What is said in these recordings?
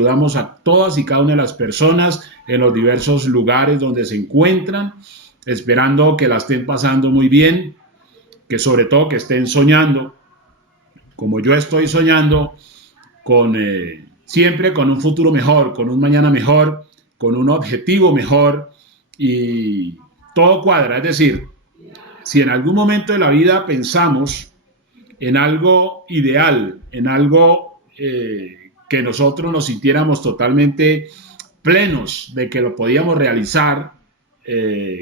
Saludamos a todas y cada una de las personas en los diversos lugares donde se encuentran, esperando que la estén pasando muy bien, que sobre todo que estén soñando, como yo estoy soñando, con siempre con un futuro mejor, con un mañana mejor, con un objetivo mejor y todo cuadra. Es decir, si en algún momento de la vida pensamos en algo ideal, en algo que nosotros nos sintiéramos totalmente plenos de que lo podíamos realizar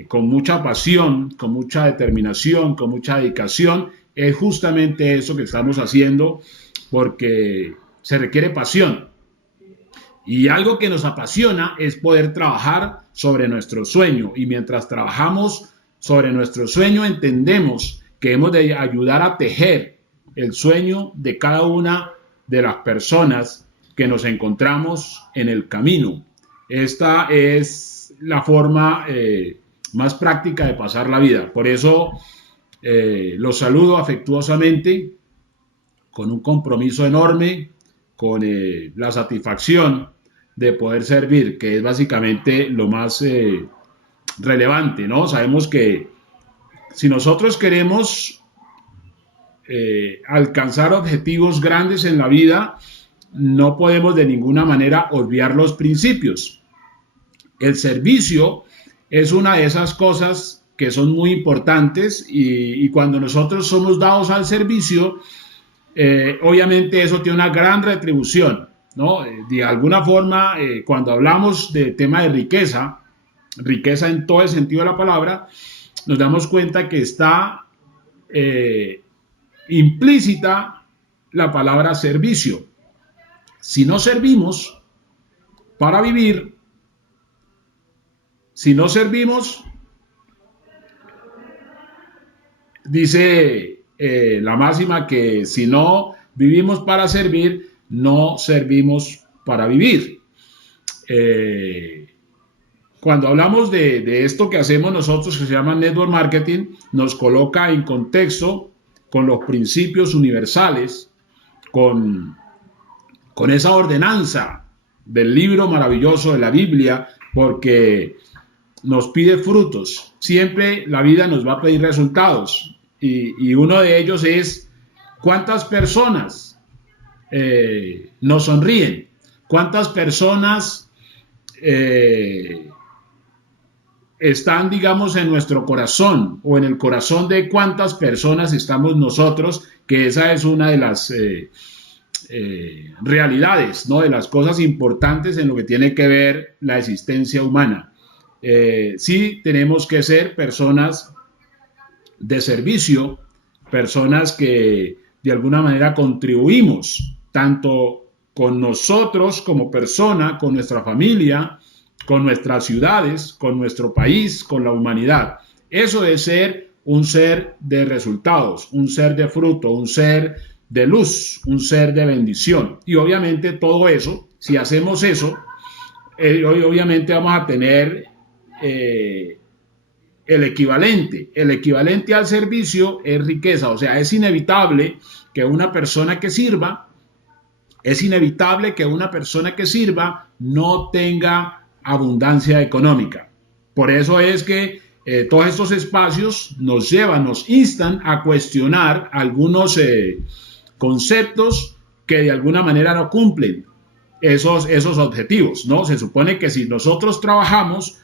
con mucha pasión, con mucha determinación, con mucha dedicación, es justamente eso que estamos haciendo porque se requiere pasión. Y algo que nos apasiona es poder trabajar sobre nuestro sueño. Y mientras trabajamos sobre nuestro sueño, entendemos que hemos de ayudar a tejer el sueño de cada una de las personas que nos encontramos en el camino. Esta es la forma más práctica de pasar la vida. Por eso los saludo afectuosamente, con un compromiso enorme, con la satisfacción de poder servir, que es básicamente lo más relevante, ¿no? Sabemos que si nosotros queremos alcanzar objetivos grandes en la vida, no podemos de ninguna manera obviar los principios. El servicio es una de esas cosas que son muy importantes y cuando nosotros somos dados al servicio, obviamente eso tiene una gran retribución, ¿no? De alguna forma, cuando hablamos de tema de riqueza, riqueza en todo el sentido de la palabra, nos damos cuenta que está implícita la palabra servicio. Si no servimos para vivir, si no servimos, dice la máxima que si no vivimos para servir, no servimos para vivir. Cuando hablamos de esto que hacemos nosotros, que se llama Network Marketing, nos coloca en contexto con los principios universales, con esa ordenanza del libro maravilloso de la Biblia, porque nos pide frutos. Siempre la vida nos va a pedir resultados. Y uno de ellos es cuántas personas nos sonríen, cuántas personas están, digamos, en nuestro corazón o en el corazón de cuántas personas estamos nosotros, que esa es una de las realidades, ¿no? De las cosas importantes en lo que tiene que ver la existencia humana. Sí tenemos que ser personas de servicio, personas que de alguna manera contribuimos tanto con nosotros como persona, con nuestra familia, con nuestras ciudades, con nuestro país, con la humanidad. Eso es ser un ser de resultados, un ser de fruto, un ser de luz, un ser de bendición. Y obviamente todo eso, si hacemos eso, obviamente vamos a tener el equivalente al servicio es riqueza. O sea, es inevitable que una persona que sirva, no tenga abundancia económica. Por eso es que todos estos espacios nos instan a cuestionar algunos conceptos que de alguna manera no cumplen esos objetivos, ¿no? Se supone que si nosotros trabajamos,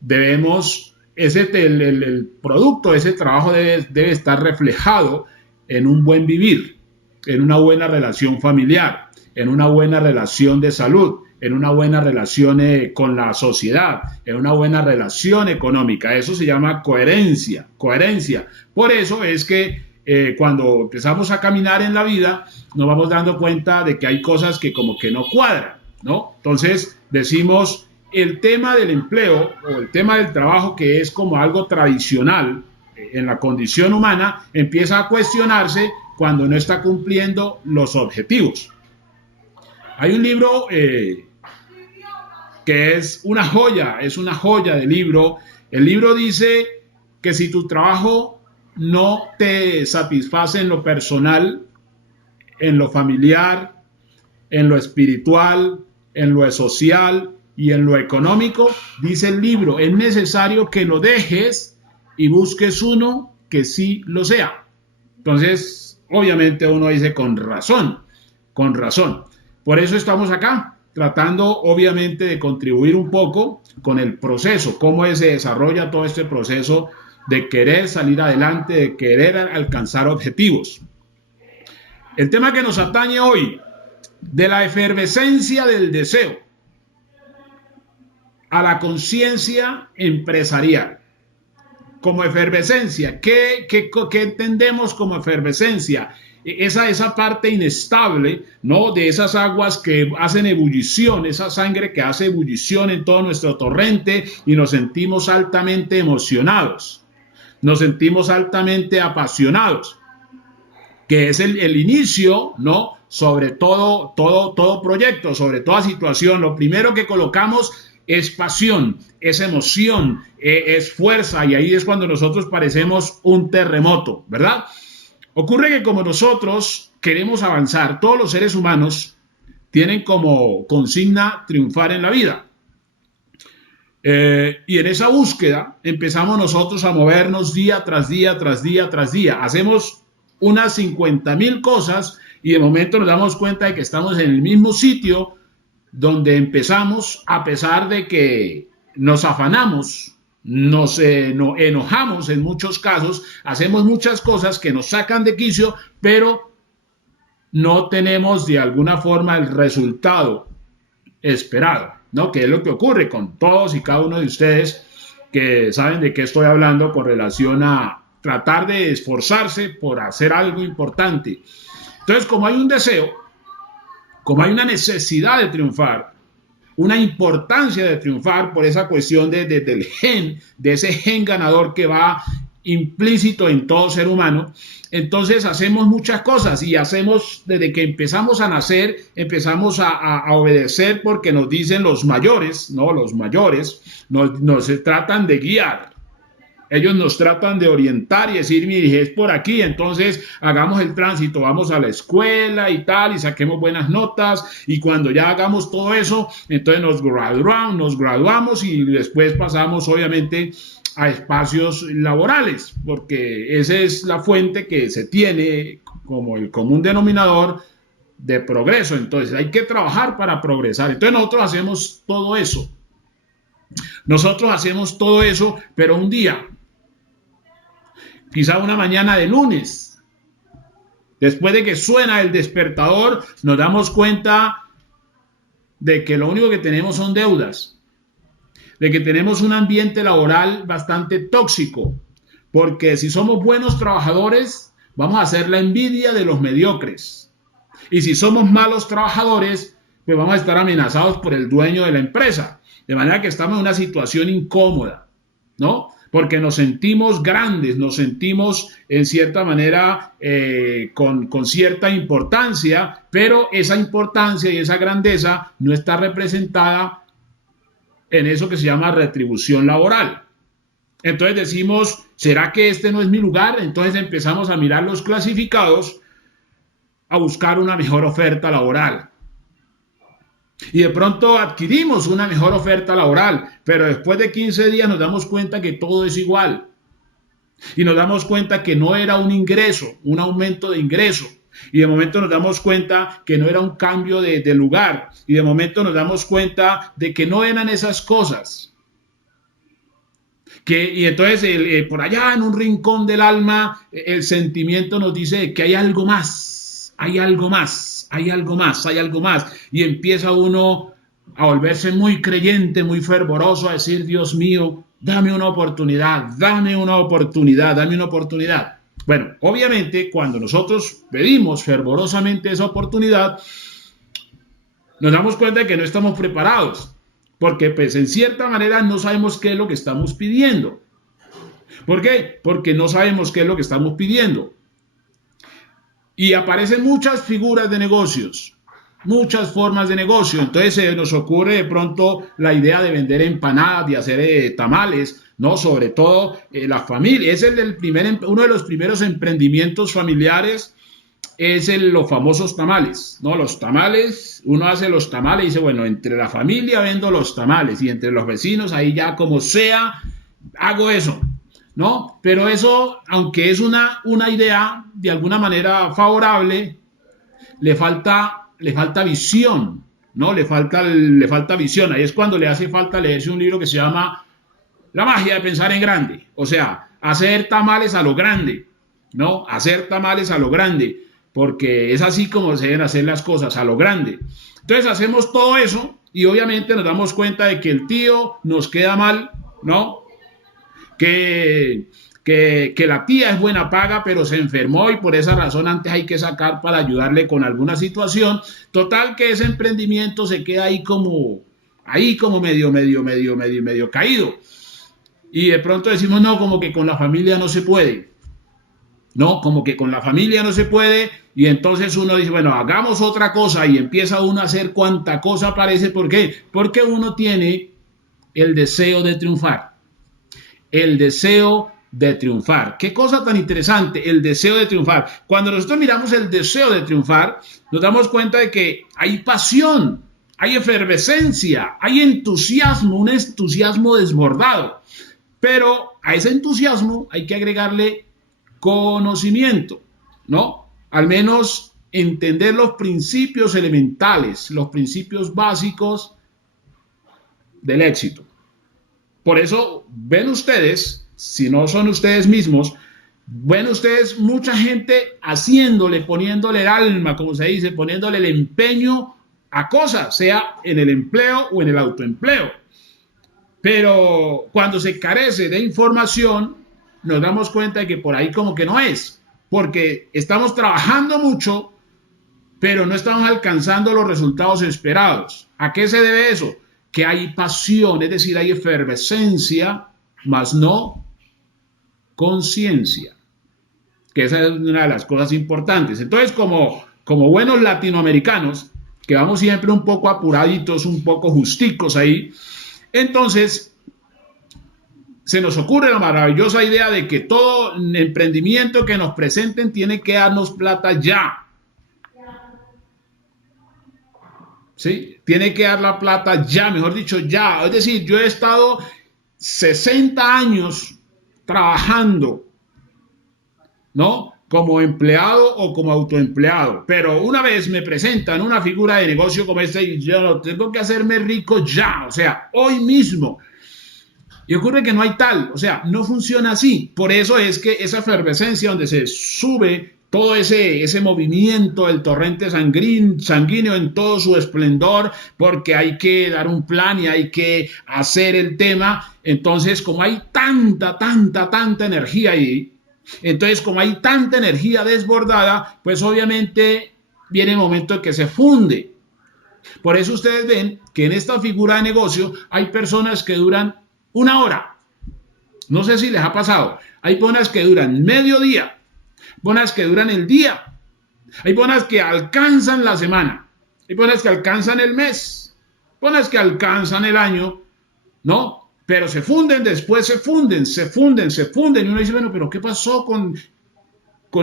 debemos, el producto de ese trabajo debe estar reflejado en un buen vivir, en una buena relación familiar, en una buena relación de salud, en una buena relación con la sociedad, en una buena relación económica. Eso se llama coherencia. Por eso es que cuando empezamos a caminar en la vida, nos vamos dando cuenta de que hay cosas que como que no cuadran, ¿no? Entonces decimos, el tema del empleo o el tema del trabajo, que es como algo tradicional en la condición humana, empieza a cuestionarse cuando no está cumpliendo los objetivos. Hay un libro que es una joya de libro. El libro dice que si tu trabajo no te satisface en lo personal, en lo familiar, en lo espiritual, en lo social y en lo económico, dice el libro, es necesario que lo dejes y busques uno que sí lo sea. Entonces, obviamente uno dice con razón, con razón. Por eso estamos acá, tratando obviamente de contribuir un poco con el proceso, cómo se desarrolla todo este proceso de querer salir adelante, de querer alcanzar objetivos. El tema que nos atañe hoy, de la efervescencia del deseo a la conciencia empresarial. Como efervescencia, ¿qué entendemos como efervescencia? Esa parte inestable, ¿no? De esas aguas que hacen ebullición, esa sangre que hace ebullición en todo nuestro torrente y nos sentimos altamente emocionados, nos sentimos altamente apasionados, que es el inicio, ¿no? Sobre todo proyecto, sobre toda situación. Lo primero que colocamos es pasión, es emoción, es fuerza, y ahí es cuando nosotros parecemos un terremoto, ¿verdad? Ocurre que como nosotros queremos avanzar, todos los seres humanos tienen como consigna triunfar en la vida. Y en esa búsqueda empezamos nosotros a movernos día tras día, tras día, tras día. Hacemos unas 50,000 cosas y de momento nos damos cuenta de que estamos en el mismo sitio donde empezamos, a pesar de que nos afanamos, nos enojamos en muchos casos, hacemos muchas cosas que nos sacan de quicio, pero no tenemos de alguna forma el resultado esperado, ¿no? Que es lo que ocurre con todos y cada uno de ustedes que saben de qué estoy hablando con relación a tratar de esforzarse por hacer algo importante. Entonces, como hay un deseo, como hay una necesidad de triunfar, una importancia de triunfar por esa cuestión del gen, de ese gen ganador que va implícito en todo ser humano, entonces hacemos muchas cosas y hacemos, desde que empezamos a nacer, empezamos a obedecer porque nos dicen los mayores, ¿no? Los mayores nos tratan de guiar. Ellos nos tratan de orientar y decir, mire, es por aquí, entonces hagamos el tránsito, vamos a la escuela y tal, y saquemos buenas notas, y cuando ya hagamos todo eso, entonces nos graduamos y después pasamos obviamente a espacios laborales, porque esa es la fuente que se tiene como el común denominador de progreso. Entonces hay que trabajar para progresar. Entonces nosotros hacemos todo eso. Pero un día, quizá una mañana de lunes, después de que suena el despertador, nos damos cuenta de que lo único que tenemos son deudas, de que tenemos un ambiente laboral bastante tóxico, porque si somos buenos trabajadores, vamos a ser la envidia de los mediocres. Y si somos malos trabajadores, pues vamos a estar amenazados por el dueño de la empresa. De manera que estamos en una situación incómoda, ¿no? Porque nos sentimos grandes, nos sentimos en cierta manera con cierta importancia, pero esa importancia y esa grandeza no está representada en eso que se llama retribución laboral. Entonces decimos, ¿será que este no es mi lugar? Entonces empezamos a mirar los clasificados, a buscar una mejor oferta laboral. Y de pronto adquirimos una mejor oferta laboral, pero después de 15 días nos damos cuenta que todo es igual. Y nos damos cuenta que no era un ingreso, un aumento de ingreso. Y de momento nos damos cuenta que no era un cambio de lugar. Y de momento nos damos cuenta de que no eran esas cosas. Y entonces por allá en un rincón del alma, el sentimiento nos dice que hay algo más, hay algo más, hay algo más, hay algo más. Y empieza uno a volverse muy creyente, muy fervoroso, a decir, Dios mío, dame una oportunidad, dame una oportunidad, dame una oportunidad. Bueno, obviamente cuando nosotros pedimos fervorosamente esa oportunidad, nos damos cuenta de que no estamos preparados, porque pues en cierta manera no sabemos qué es lo que estamos pidiendo. ¿Por qué? Porque no sabemos qué es lo que estamos pidiendo. Y aparecen muchas figuras de negocios, muchas formas de negocio. Entonces nos ocurre de pronto la idea de vender empanadas, de hacer tamales, ¿no? Sobre todo la familia. Es uno de los primeros emprendimientos familiares es los famosos tamales, ¿no? Los tamales, uno hace los tamales y dice, bueno, entre la familia vendo los tamales y entre los vecinos, ahí ya como sea, hago eso, ¿no? Pero eso, aunque es una idea de alguna manera favorable, le falta visión, ¿no? Le falta visión. Ahí es cuando le hace falta leerse un libro que se llama La magia de pensar en grande. O sea, hacer tamales a lo grande, ¿no? Hacer tamales a lo grande, porque es así como se deben hacer las cosas, a lo grande. Entonces hacemos todo eso y obviamente nos damos cuenta de que el tío nos queda mal, ¿no? Que la tía es buena paga, pero se enfermó y por esa razón antes hay que sacar para ayudarle con alguna situación. Total que ese emprendimiento se queda ahí como medio caído. Y de pronto decimos, no, como que con la familia no se puede. No, como que con la familia no se puede. Y entonces uno dice, bueno, hagamos otra cosa y empieza uno a hacer cuanta cosa parece. ¿Por qué? Porque uno tiene el deseo de triunfar. El deseo de triunfar. Qué cosa tan interesante, el deseo de triunfar. Cuando nosotros miramos el deseo de triunfar, nos damos cuenta de que hay pasión, hay efervescencia, hay entusiasmo, un entusiasmo desbordado. Pero a ese entusiasmo hay que agregarle conocimiento, ¿no? Al menos entender los principios elementales, los principios básicos del éxito. Por eso ven ustedes, si no son ustedes mismos, ven ustedes mucha gente haciéndole, poniéndole el alma, como se dice, poniéndole el empeño a cosas, sea en el empleo o en el autoempleo. Pero cuando se carece de información, nos damos cuenta de que por ahí como que no es, porque estamos trabajando mucho, pero no estamos alcanzando los resultados esperados. ¿A qué se debe eso? Que hay pasión, es decir, hay efervescencia, mas no conciencia, que esa es una de las cosas importantes. Entonces, como buenos latinoamericanos, que vamos siempre un poco apuraditos, un poco justicos ahí, entonces se nos ocurre la maravillosa idea de que todo emprendimiento que nos presenten tiene que darnos plata ya. ¿Sí? Tiene que dar la plata ya, mejor dicho, ya. Es decir, yo he estado 60 años trabajando, ¿no? Como empleado o como autoempleado. Pero una vez me presentan una figura de negocio como esta y yo tengo que hacerme rico ya, o sea, hoy mismo. Y ocurre que no hay tal, o sea, no funciona así. Por eso es que esa efervescencia donde se sube todo ese movimiento del torrente sanguíneo en todo su esplendor, porque hay que dar un plan y hay que hacer el tema. Entonces, como hay tanta energía ahí, entonces como hay tanta energía desbordada, pues obviamente viene el momento en que se funde. Por eso ustedes ven que en esta figura de negocio hay personas que duran una hora. No sé si les ha pasado. Hay personas que duran medio día, bonas que duran el día, hay bonas que alcanzan la semana, hay bonas que alcanzan el mes, bonas que alcanzan el año, ¿no? Pero se funden, después se funden, y uno dice, bueno, pero ¿qué pasó con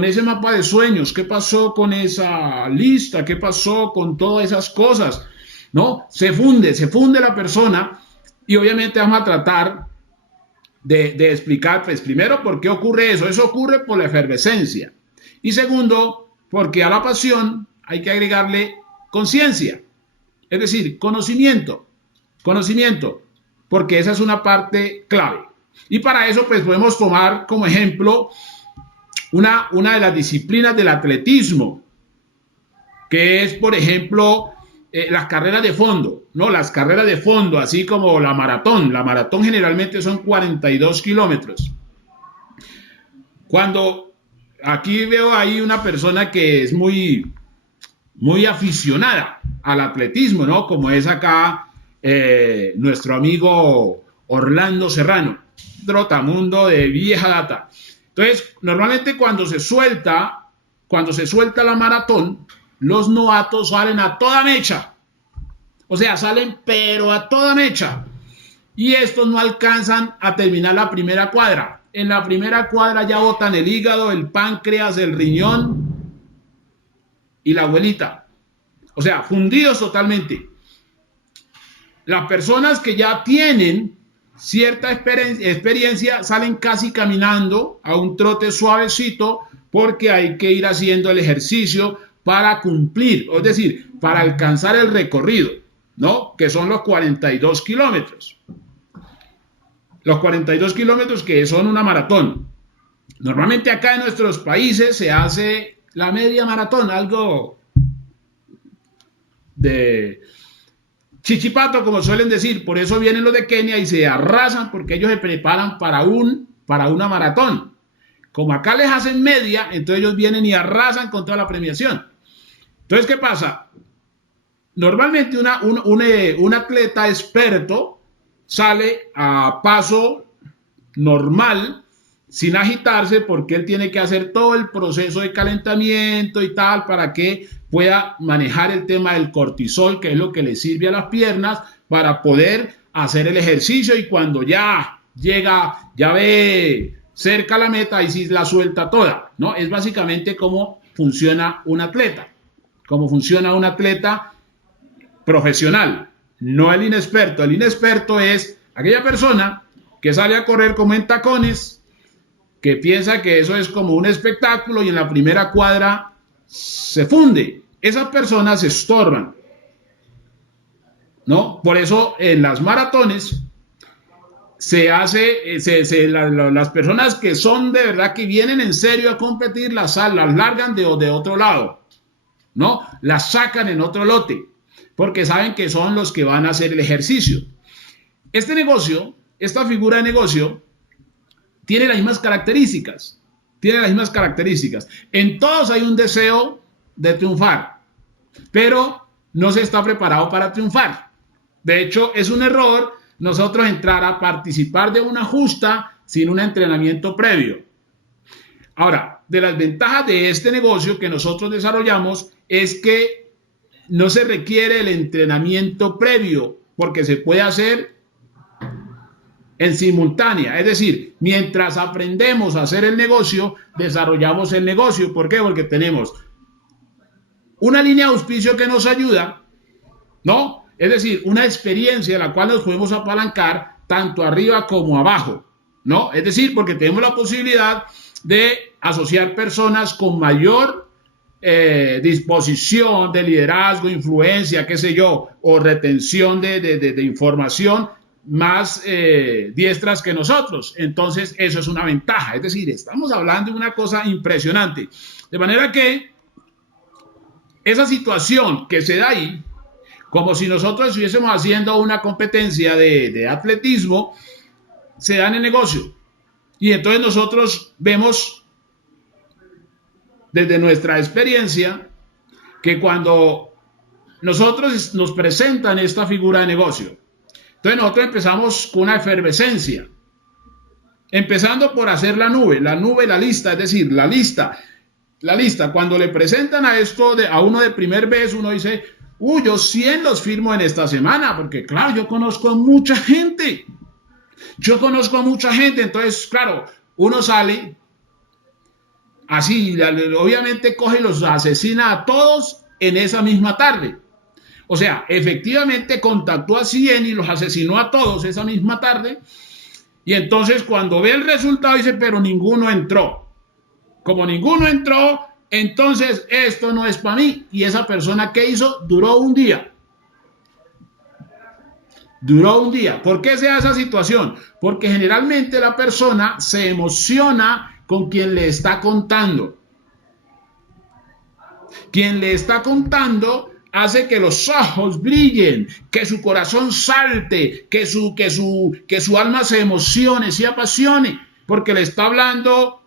ese mapa de sueños? ¿Qué pasó con esa lista? ¿Qué pasó con todas esas cosas? ¿No? Se funde la persona y obviamente vamos a tratar de explicar, pues primero, por qué ocurre eso. Eso ocurre por la efervescencia. Y segundo, porque a la pasión hay que agregarle conciencia, es decir, conocimiento, porque esa es una parte clave. Y para eso, pues podemos tomar como ejemplo una de las disciplinas del atletismo, que es, por ejemplo, las carreras de fondo, ¿no? Las carreras de fondo, así como la maratón. La maratón generalmente son 42 kilómetros. Cuando aquí veo ahí una persona que es muy aficionada al atletismo, ¿no? Como es acá nuestro amigo Orlando Serrano, trotamundo de vieja data. Entonces, normalmente cuando se suelta la maratón, los novatos salen a toda mecha. O sea, salen pero a toda mecha. Y estos no alcanzan a terminar la primera cuadra. En la primera cuadra ya botan el hígado, el páncreas, el riñón. y la abuelita. O sea, fundidos totalmente. Las personas que ya tienen cierta experiencia salen casi caminando a un trote suavecito porque hay que ir haciendo el ejercicio para cumplir, es decir, para alcanzar el recorrido, ¿no? Que son los 42 kilómetros. Los 42 kilómetros que son una maratón. Normalmente acá en nuestros países se hace la media maratón, algo de chichipato, como suelen decir. Por eso vienen los de Kenia y se arrasan porque ellos se preparan para una maratón. Como acá les hacen media, entonces ellos vienen y arrasan con toda la premiación. Entonces, ¿qué pasa? Normalmente un atleta experto sale a paso normal, sin agitarse, porque él tiene que hacer todo el proceso de calentamiento y tal, para que pueda manejar el tema del cortisol, que es lo que le sirve a las piernas para poder hacer el ejercicio, y cuando ya llega, ya ve cerca la meta, y sí la suelta toda, ¿no? Es básicamente cómo funciona un atleta, cómo funciona un atleta profesional, no el inexperto. El inexperto es aquella persona que sale a correr como en tacones, que piensa que eso es como un espectáculo y en la primera cuadra se funde. Esas personas se estorban, ¿no? Por eso en las maratones se hace, las personas que son de verdad, que vienen en serio a competir, las largan de otro lado, ¿no? Las sacan en otro lote, porque saben que son los que van a hacer el ejercicio. Este negocio, esta figura de negocio, tiene las mismas características. Tiene las mismas características. En todos hay un deseo de triunfar, pero no se está preparado para triunfar. De hecho, es un error nosotros entrar a participar de una justa sin un entrenamiento previo. Ahora, de las ventajas de este negocio que nosotros desarrollamos es que no se requiere el entrenamiento previo, porque se puede hacer en simultánea. Es decir, mientras aprendemos a hacer el negocio, desarrollamos el negocio. ¿Por qué? Porque tenemos una línea de auspicio que nos ayuda, ¿no? Es decir, una experiencia en la cual nos podemos apalancar tanto arriba como abajo, ¿no? Es decir, porque tenemos la posibilidad de asociar personas con mayor disposición de liderazgo, influencia, qué sé yo, o retención de información más diestras que nosotros. Entonces, eso es una ventaja. Es decir, estamos hablando de una cosa impresionante. De manera que esa situación que se da ahí, como si nosotros estuviésemos haciendo una competencia de atletismo, se da en el negocio. Y entonces nosotros vemos desde nuestra experiencia que cuando nosotros nos presentan esta figura de negocio, entonces nosotros empezamos con una efervescencia, empezando por hacer la nube, la lista, es decir, la lista. Cuando le presentan a esto a uno de primer vez, uno dice, yo 100 los firmo en esta semana, porque claro, yo conozco a mucha gente, entonces claro, uno sale así, obviamente coge y los asesina a todos en esa misma tarde. O sea, efectivamente contactó a 100 y los asesinó a todos esa misma tarde. Y entonces cuando ve el resultado dice, pero ninguno entró. Como ninguno entró, entonces esto no es para mí. Y esa persona, ¿qué hizo? Duró un día. ¿Por qué se da esa situación? Porque generalmente la persona se emociona con quien le está contando. Quien le está contando hace que los ojos brillen, que su corazón salte, que su alma se emocione, se apasione, porque le está hablando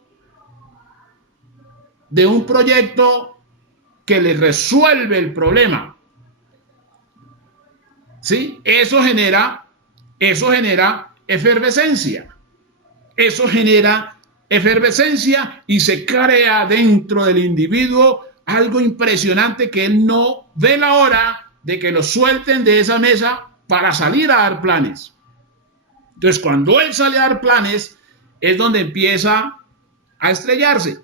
de un proyecto que le resuelve el problema. ¿Sí? Eso genera efervescencia. Y se crea dentro del individuo algo impresionante, que él no ve la hora de que lo suelten de esa mesa para salir a dar planes. Entonces, cuando él sale a dar planes, es donde empieza a estrellarse.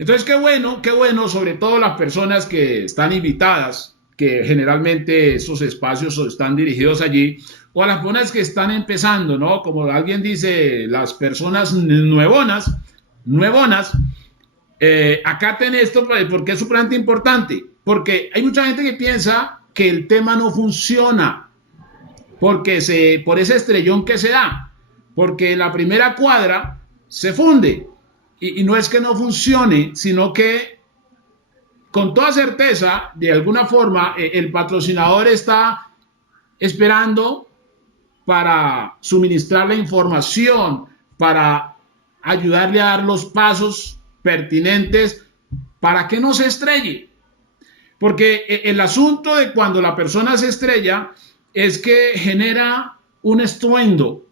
Entonces, qué bueno, sobre todo las personas que están invitadas, que generalmente esos espacios están dirigidos allí, o a las personas que están empezando, ¿no? Como alguien dice, las personas nuevonas, acaten esto porque es súper importante, porque hay mucha gente que piensa que el tema no funciona, por ese estrellón que se da, porque la primera cuadra se funde, y no es que no funcione, sino que con toda certeza, de alguna forma, el patrocinador está esperando para suministrar la información, para ayudarle a dar los pasos pertinentes para que no se estrelle. Porque el asunto de cuando la persona se estrella es que genera un estruendo.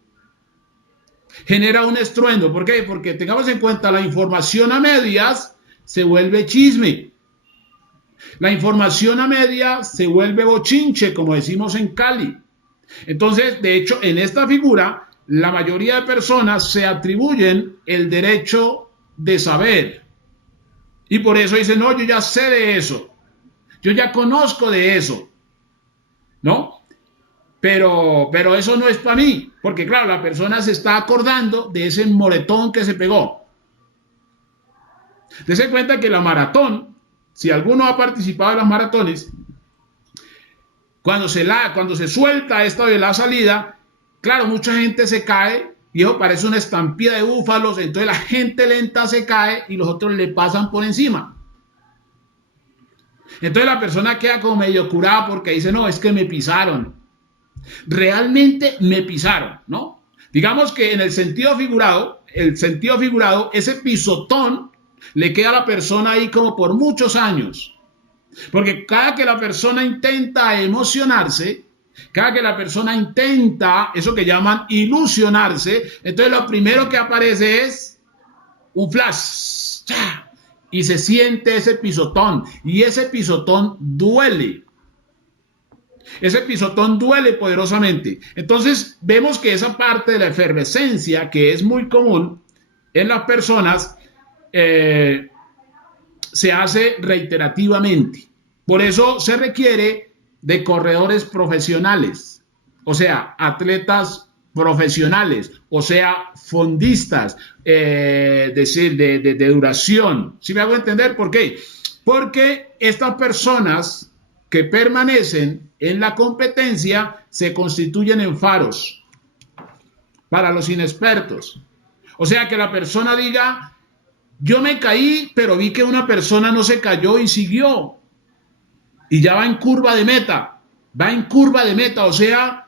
¿Por qué? Porque tengamos en cuenta, la información a medias se vuelve chisme. La información a medias se vuelve bochinche, como decimos en Cali. Entonces, de hecho, en esta figura, la mayoría de personas se atribuyen el derecho de saber. Y por eso dicen, no, yo ya sé de eso. Yo ya conozco de eso. ¿No? Pero eso no es para mí. Porque, claro, la persona se está acordando de ese moretón que se pegó. Dese cuenta que la maratón, si alguno ha participado en las maratones, cuando se suelta esta de la salida, claro, mucha gente se cae y eso parece una estampida de búfalos, entonces la gente lenta se cae y los otros le pasan por encima. Entonces la persona queda como medio curada porque dice, no, es que me pisaron. Realmente me pisaron, ¿no? Digamos que en el sentido figurado, ese pisotón le queda a la persona ahí como por muchos años. Porque cada que la persona intenta emocionarse, cada que la persona intenta eso que llaman ilusionarse, entonces lo primero que aparece es un flash. Y se siente ese pisotón. Y ese pisotón duele. Ese pisotón duele poderosamente. Entonces vemos que esa parte de la efervescencia, que es muy común en las personas, se hace reiterativamente. Por eso se requiere de corredores profesionales, o sea, atletas profesionales, o sea, fondistas, decir, de duración. ¿Sí me hago entender? ¿Por qué? Porque estas personas que permanecen en la competencia se constituyen en faros para los inexpertos. O sea, que la persona diga, yo me caí, pero vi que una persona no se cayó y siguió. Y ya va en curva de meta. O sea,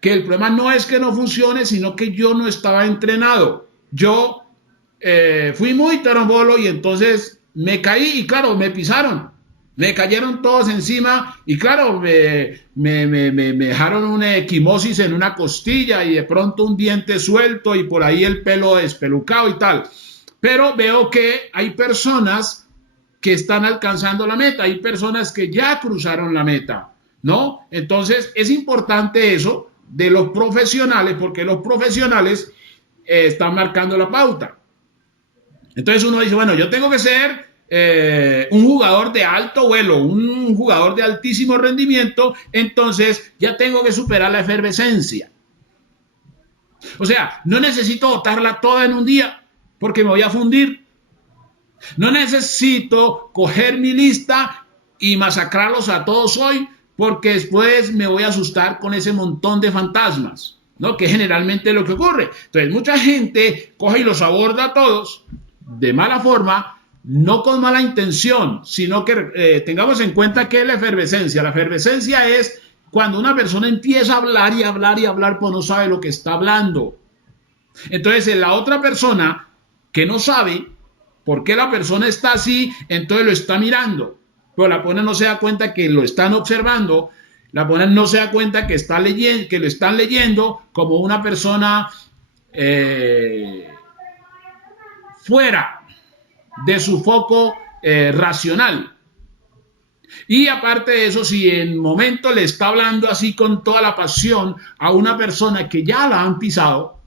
que el problema no es que no funcione, sino que yo no estaba entrenado. Yo fui muy torombolo y entonces me caí y claro, me pisaron. Me cayeron todos encima y claro, me dejaron una equimosis en una costilla y de pronto un diente suelto y por ahí el pelo despelucado y tal. Pero veo que hay personas que están alcanzando la meta, hay personas que ya cruzaron la meta, ¿no? Entonces es importante eso de los profesionales, porque los profesionales están marcando la pauta. Entonces uno dice, bueno, yo tengo que ser un jugador de alto vuelo, un jugador de altísimo rendimiento, entonces ya tengo que superar la efervescencia. O sea, no necesito botarla toda en un día, porque me voy a fundir. No necesito coger mi lista y masacrarlos a todos hoy, porque después me voy a asustar con ese montón de fantasmas, ¿no? Que generalmente es lo que ocurre. Entonces, mucha gente coge y los aborda a todos de mala forma, no con mala intención, sino que tengamos en cuenta que es la efervescencia. La efervescencia es cuando una persona empieza a hablar y hablar y hablar, pues no sabe lo que está hablando. Entonces, la otra persona que no sabe por qué la persona está así, entonces lo está mirando. Pero la persona no se da cuenta que lo están observando, la persona no se da cuenta que lo están leyendo como una persona fuera de su foco racional. Y aparte de eso, si en momento le está hablando así con toda la pasión a una persona que ya la han pisado,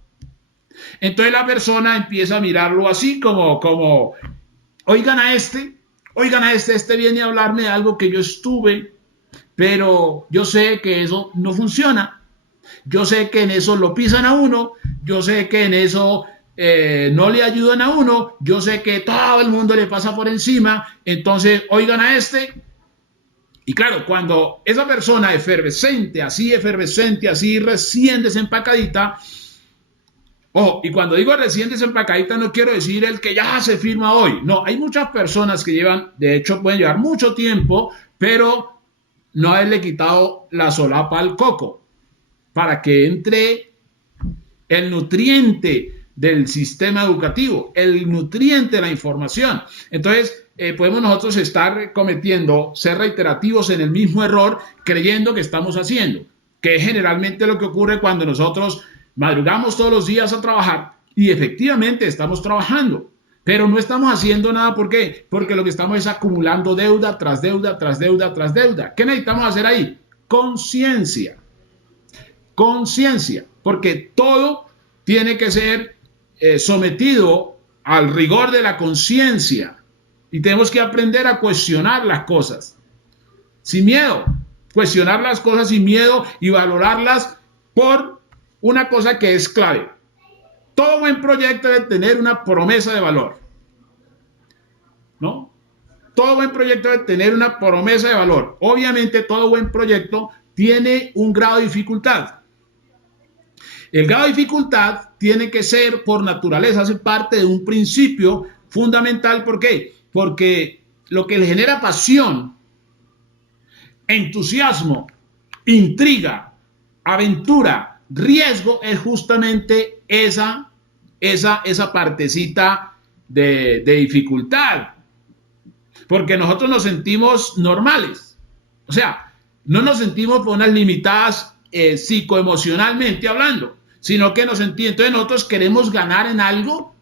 entonces la persona empieza a mirarlo así como, ok, oigan a este viene a hablarme de algo que yo estuve, pero yo sé que eso no funciona. Yo sé que en eso lo pisan a uno, yo sé que en eso no le ayudan a uno, yo sé que todo el mundo le pasa por encima, entonces oigan a este. Y claro, cuando esa persona efervescente, así recién desempacadita, ojo, y cuando digo recién desempacadita no quiero decir el que ya se firma hoy, no, hay muchas personas que llevan, de hecho pueden llevar mucho tiempo, pero no haberle quitado la solapa al coco, para que entre el nutriente del sistema educativo, el nutriente de la información. Entonces, podemos nosotros estar cometiendo, ser reiterativos en el mismo error, creyendo que estamos haciendo, que es generalmente lo que ocurre cuando nosotros madrugamos todos los días a trabajar y efectivamente estamos trabajando, pero no estamos haciendo nada. ¿Por qué? Porque lo que estamos es acumulando deuda tras deuda, tras deuda, tras deuda. ¿Qué necesitamos hacer ahí? Conciencia. Conciencia, porque todo tiene que ser sometido al rigor de la conciencia y tenemos que aprender a cuestionar las cosas sin miedo, cuestionar las cosas sin miedo y valorarlas por una cosa que es clave. Todo buen proyecto debe tener una promesa de valor, ¿no? Todo buen proyecto debe tener una promesa de valor. Obviamente todo buen proyecto tiene un grado de dificultad. El grado de dificultad tiene que ser por naturaleza, hace parte de un principio fundamental. ¿Por qué? Porque lo que le genera pasión, entusiasmo, intriga, aventura, riesgo es justamente esa partecita de dificultad. Porque nosotros nos sentimos normales. O sea, no nos sentimos por unas limitadas psicoemocionalmente hablando, sino que nos sentimos, entonces nosotros queremos ganar en algo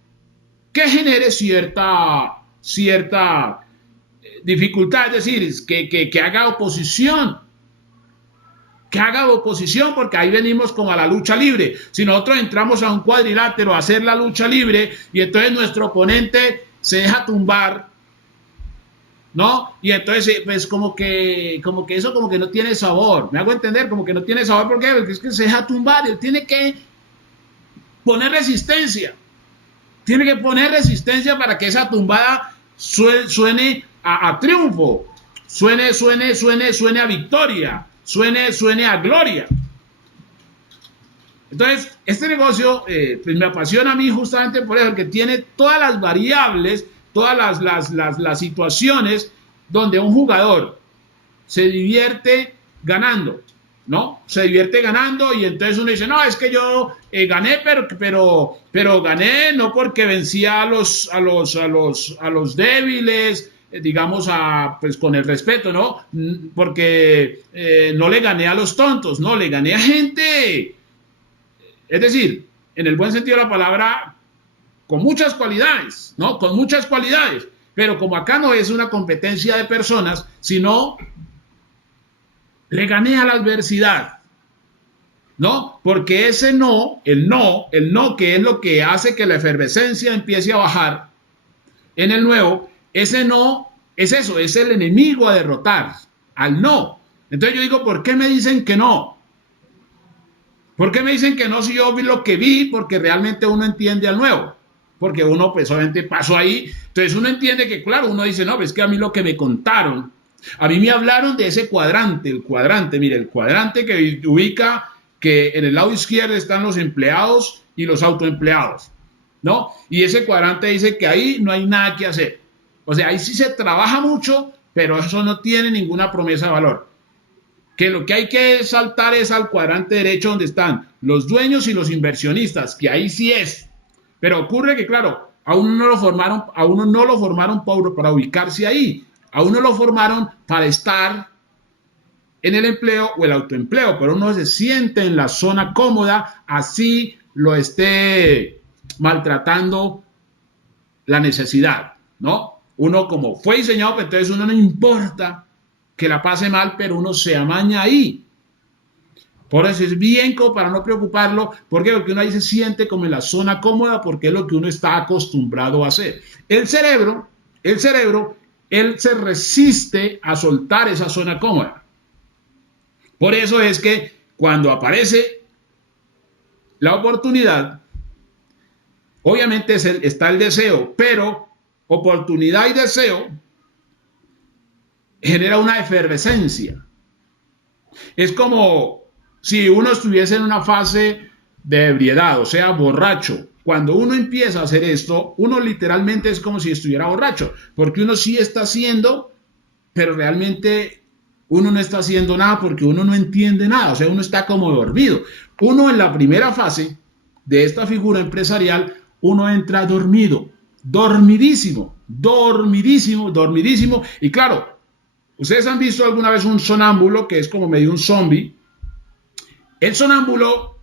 que genere cierta dificultad, es decir, que haga oposición, porque ahí venimos como a la lucha libre. Si nosotros entramos a un cuadrilátero a hacer la lucha libre y entonces nuestro oponente se deja tumbar, ¿no? Y entonces, pues como que eso como que no tiene sabor. Me hago entender, como que no tiene sabor. ¿Por qué? Porque es que se deja tumbar y él tiene que poner resistencia. Tiene que poner resistencia para que esa tumbada suene a triunfo, suene a victoria, suene a gloria. Entonces, este negocio pues me apasiona a mí justamente por eso, que tiene todas las variables, todas las situaciones donde un jugador se divierte ganando, ¿no? Se divierte ganando y entonces uno dice, no, es que yo gané, pero gané no porque vencía a los débiles, digamos, pues con el respeto, ¿no? Porque no le gané a los tontos, no, le gané a gente. Es decir, en el buen sentido de la palabra, con muchas cualidades, ¿no? Con muchas cualidades. Pero como acá no es una competencia de personas, sino le gané a la adversidad, ¿no? Porque ese no, el no, que es lo que hace que la efervescencia empiece a bajar en el nuevo, ese no es eso, es el enemigo a derrotar, al no. Entonces yo digo, ¿por qué me dicen que no? ¿Por qué me dicen que no si yo vi lo que vi? Porque realmente uno entiende al nuevo. Porque uno pues obviamente pasó ahí. Entonces uno entiende que, claro, uno dice, no, pues es que a mí lo que me contaron, a mí me hablaron de ese cuadrante, mire, el cuadrante que ubica que en el lado izquierdo están los empleados y los autoempleados, ¿no? Y ese cuadrante dice que ahí no hay nada que hacer. O sea, ahí sí se trabaja mucho, pero eso no tiene ninguna promesa de valor. Que lo que hay que saltar es al cuadrante derecho donde están los dueños y los inversionistas, que ahí sí es. Pero ocurre que, claro, a uno no lo formaron para ubicarse ahí. A uno lo formaron para estar en el empleo o el autoempleo, pero uno se siente en la zona cómoda, así lo esté maltratando la necesidad, ¿no? Uno como fue diseñado, pues entonces uno no importa que la pase mal, pero uno se amaña ahí. Por eso es bien como para no preocuparlo. ¿Por qué? Porque uno ahí se siente como en la zona cómoda porque es lo que uno está acostumbrado a hacer. El cerebro el cerebro, él se resiste a soltar esa zona cómoda. Por eso es que cuando aparece la oportunidad, obviamente está el deseo, pero oportunidad y deseo genera una efervescencia. Es como si uno estuviese en una fase de ebriedad, o sea, borracho. Cuando uno empieza a hacer esto, uno literalmente es como si estuviera borracho, porque uno sí está haciendo, pero realmente uno no está haciendo nada porque uno no entiende nada, o sea, uno está como dormido. Uno en la primera fase de esta figura empresarial, uno entra dormido, dormidísimo, dormidísimo, dormidísimo. Y claro, ustedes han visto alguna vez un sonámbulo que es como medio un zombie. El sonámbulo,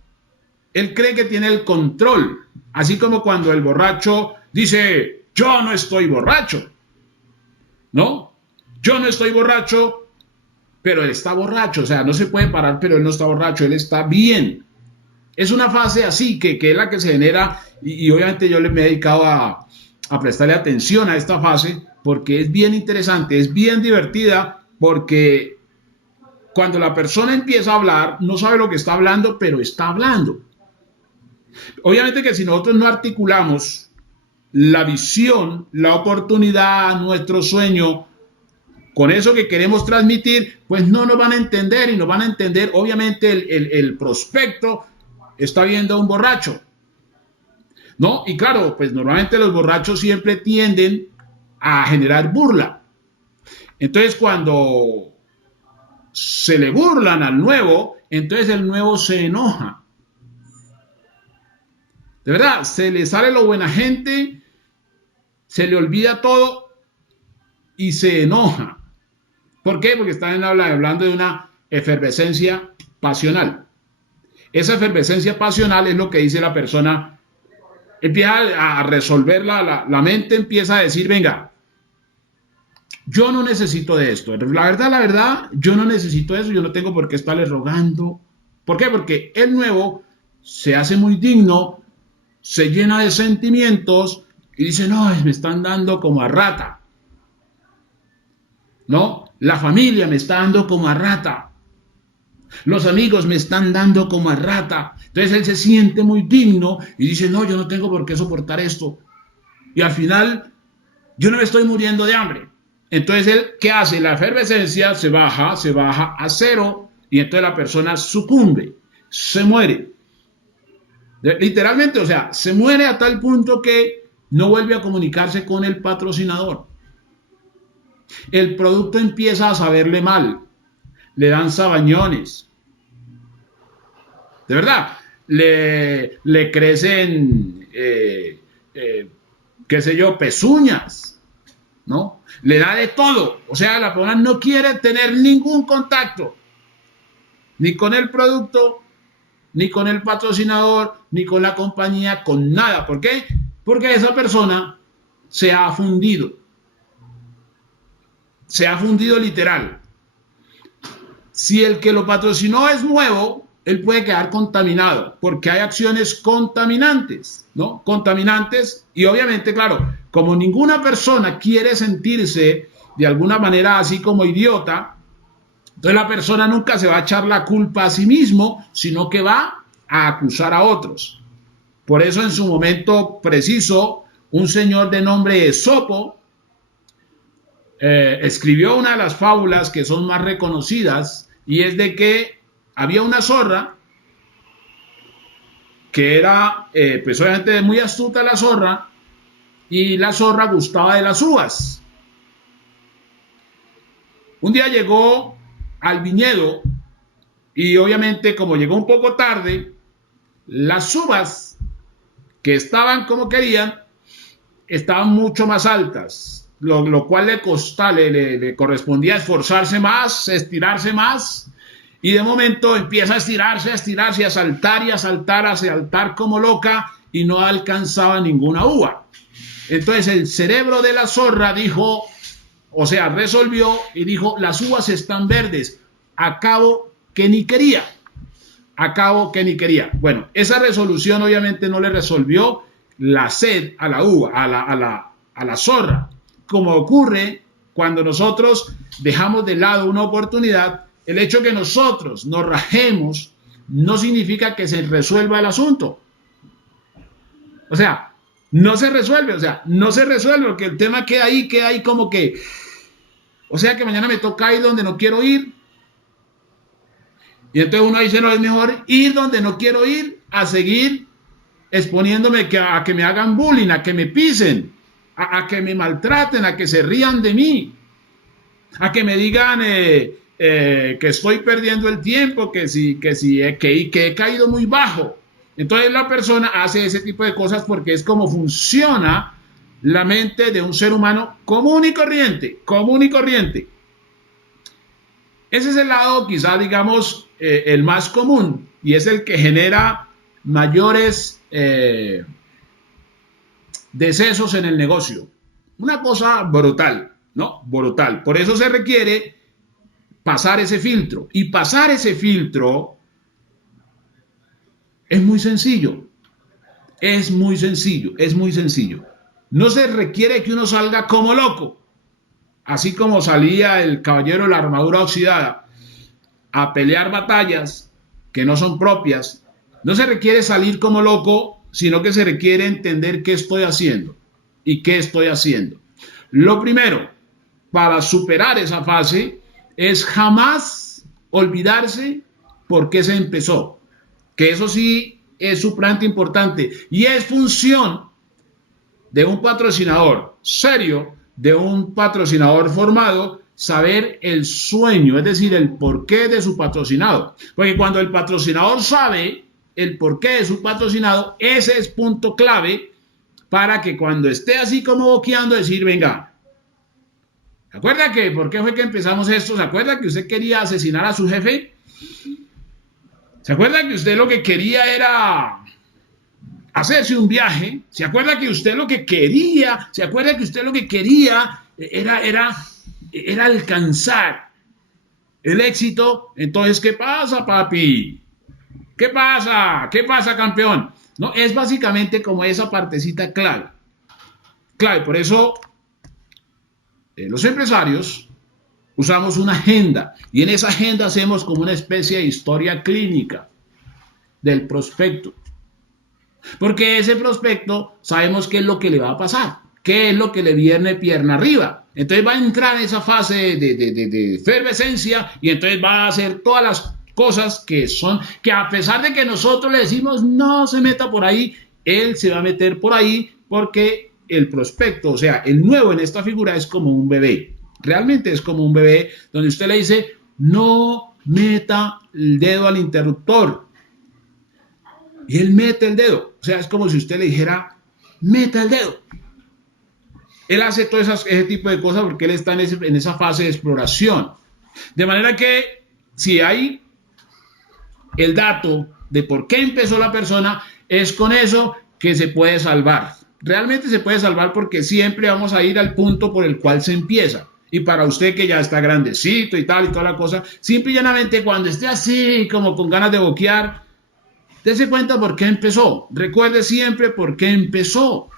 él cree que tiene el control, así como cuando el borracho dice, yo no estoy borracho, ¿no? Yo no estoy borracho, pero él está borracho, o sea, no se puede parar, pero él no está borracho, él está bien. Es una fase así, que es la que se genera, y obviamente yo me he dedicado a prestarle atención a esta fase, porque es bien interesante, es bien divertida, porque cuando la persona empieza a hablar, no sabe lo que está hablando, pero está hablando. Obviamente que si nosotros no articulamos la visión, la oportunidad, nuestro sueño, con eso que queremos transmitir, pues no nos van a entender y nos van a entender, obviamente el prospecto está viendo a un borracho, ¿no? Y claro, pues normalmente los borrachos siempre tienden a generar burla. Entonces cuando se le burlan al nuevo, entonces el nuevo se enoja. De verdad, se le sale lo buena gente, se le olvida todo y se enoja. ¿Por qué? Porque están hablando de una efervescencia pasional. Esa efervescencia pasional es lo que dice la persona, empieza a resolver la mente, empieza a decir, venga, yo no necesito de esto. La verdad, yo no necesito eso, yo no tengo por qué estarle rogando. ¿Por qué? Porque el nuevo se hace muy digno, se llena de sentimientos y dice, no, me están dando como a rata. ¿No? La familia me está dando como a rata. Los amigos me están dando como a rata. Entonces él se siente muy digno y dice, no, yo no tengo por qué soportar esto. Y al final, yo no me estoy muriendo de hambre. Entonces él, ¿qué hace? La efervescencia se baja a cero y entonces la persona sucumbe, se muere. Literalmente, o sea, se muere a tal punto que no vuelve a comunicarse con el patrocinador. El producto empieza a saberle mal, le dan sabañones, de verdad, le crecen, qué sé yo, pezuñas, ¿no? Le da de todo, o sea, la persona no quiere tener ningún contacto, ni con el producto, ni con el patrocinador, ni con la compañía, con nada. ¿Por qué? Porque esa persona se ha fundido literal. Si el que lo patrocinó es nuevo, él puede quedar contaminado, porque hay acciones contaminantes, ¿no? Contaminantes, y obviamente, claro, como ninguna persona quiere sentirse de alguna manera así como idiota, entonces la persona nunca se va a echar la culpa a sí mismo, sino que va a acusar a otros. Por eso en su momento preciso, un señor de nombre Esopo escribió una de las fábulas que son más reconocidas, y es de que había una zorra que era, pues obviamente muy astuta la zorra, y la zorra gustaba de las uvas. Un día llegó al viñedo y obviamente como llegó un poco tarde, las uvas que estaban como querían estaban mucho más altas, lo cual le correspondía esforzarse más, estirarse más, y de momento empieza a estirarse, a saltar y a saltar como loca, y no alcanzaba ninguna uva. Entonces el cerebro de la zorra dijo, o sea, resolvió y dijo, las uvas están verdes, acabo que ni quería. Bueno, esa resolución obviamente no le resolvió la sed a la uva, a la zorra, como ocurre cuando nosotros dejamos de lado una oportunidad, el hecho que nosotros nos rajemos no significa que se resuelva el asunto. O sea, no se resuelve, porque el tema queda ahí como que, o sea que mañana me toca ir donde no quiero ir. Y entonces uno dice, no, es mejor ir donde no quiero ir a seguir exponiéndome a que me hagan bullying, a que me pisen, a que me maltraten, a que se rían de mí, a que me digan que estoy perdiendo el tiempo, que he caído muy bajo. Entonces la persona hace ese tipo de cosas porque es como funciona la mente de un ser humano común y corriente, Ese es el lado quizá, digamos, el más común y es el que genera mayores decesos en el negocio. Una cosa brutal, ¿no? Brutal. Por eso se requiere pasar ese filtro. Y pasar ese filtro es muy sencillo. Es muy sencillo. No se requiere que uno salga como loco, así como salía el caballero de la armadura oxidada a pelear batallas que no son propias. No se requiere salir como loco, sino que se requiere entender qué estoy haciendo y qué estoy haciendo. Lo primero, para superar esa fase, es jamás olvidarse por qué se empezó. Que eso sí es supremamente importante y es función de un patrocinador serio, de un patrocinador formado, saber el sueño, es decir, el porqué de su patrocinado. Porque cuando el patrocinador sabe el porqué de su patrocinado, ese es punto clave para que cuando esté así como boqueando, decir, venga, ¿se acuerda que por qué fue que empezamos esto? ¿Se acuerda que usted quería asesinar a su jefe? ¿Se acuerda que usted lo que quería era hacerse un viaje? ¿Se acuerda que usted lo que quería, era alcanzar el éxito? Entonces, ¿qué pasa, papi? ¿Qué pasa? ¿Qué pasa, campeón? No, es básicamente como esa partecita clave. Por eso, los empresarios usamos una agenda y en esa agenda hacemos como una especie de historia clínica del prospecto. Porque ese prospecto sabemos qué es lo que le va a pasar, qué es lo que le viene pierna arriba. Entonces va a entrar en esa fase de efervescencia y entonces va a hacer todas las cosas que a pesar de que nosotros le decimos no se meta por ahí, él se va a meter por ahí porque el prospecto, o sea, el nuevo en esta figura es como un bebé. Realmente es como un bebé donde usted le dice no meta el dedo al interruptor. Y él mete el dedo. O sea, es como si usted le dijera, meta el dedo. Él hace todo ese tipo de cosas porque él está en esa fase de exploración. De manera que si hay el dato de por qué empezó la persona, es con eso que se puede salvar. Realmente se puede salvar porque siempre vamos a ir al punto por el cual se empieza. Y para usted que ya está grandecito y tal y toda la cosa, simple y llanamente cuando esté así como con ganas de boquear, dése cuenta por qué empezó. Recuerde siempre por qué empezó.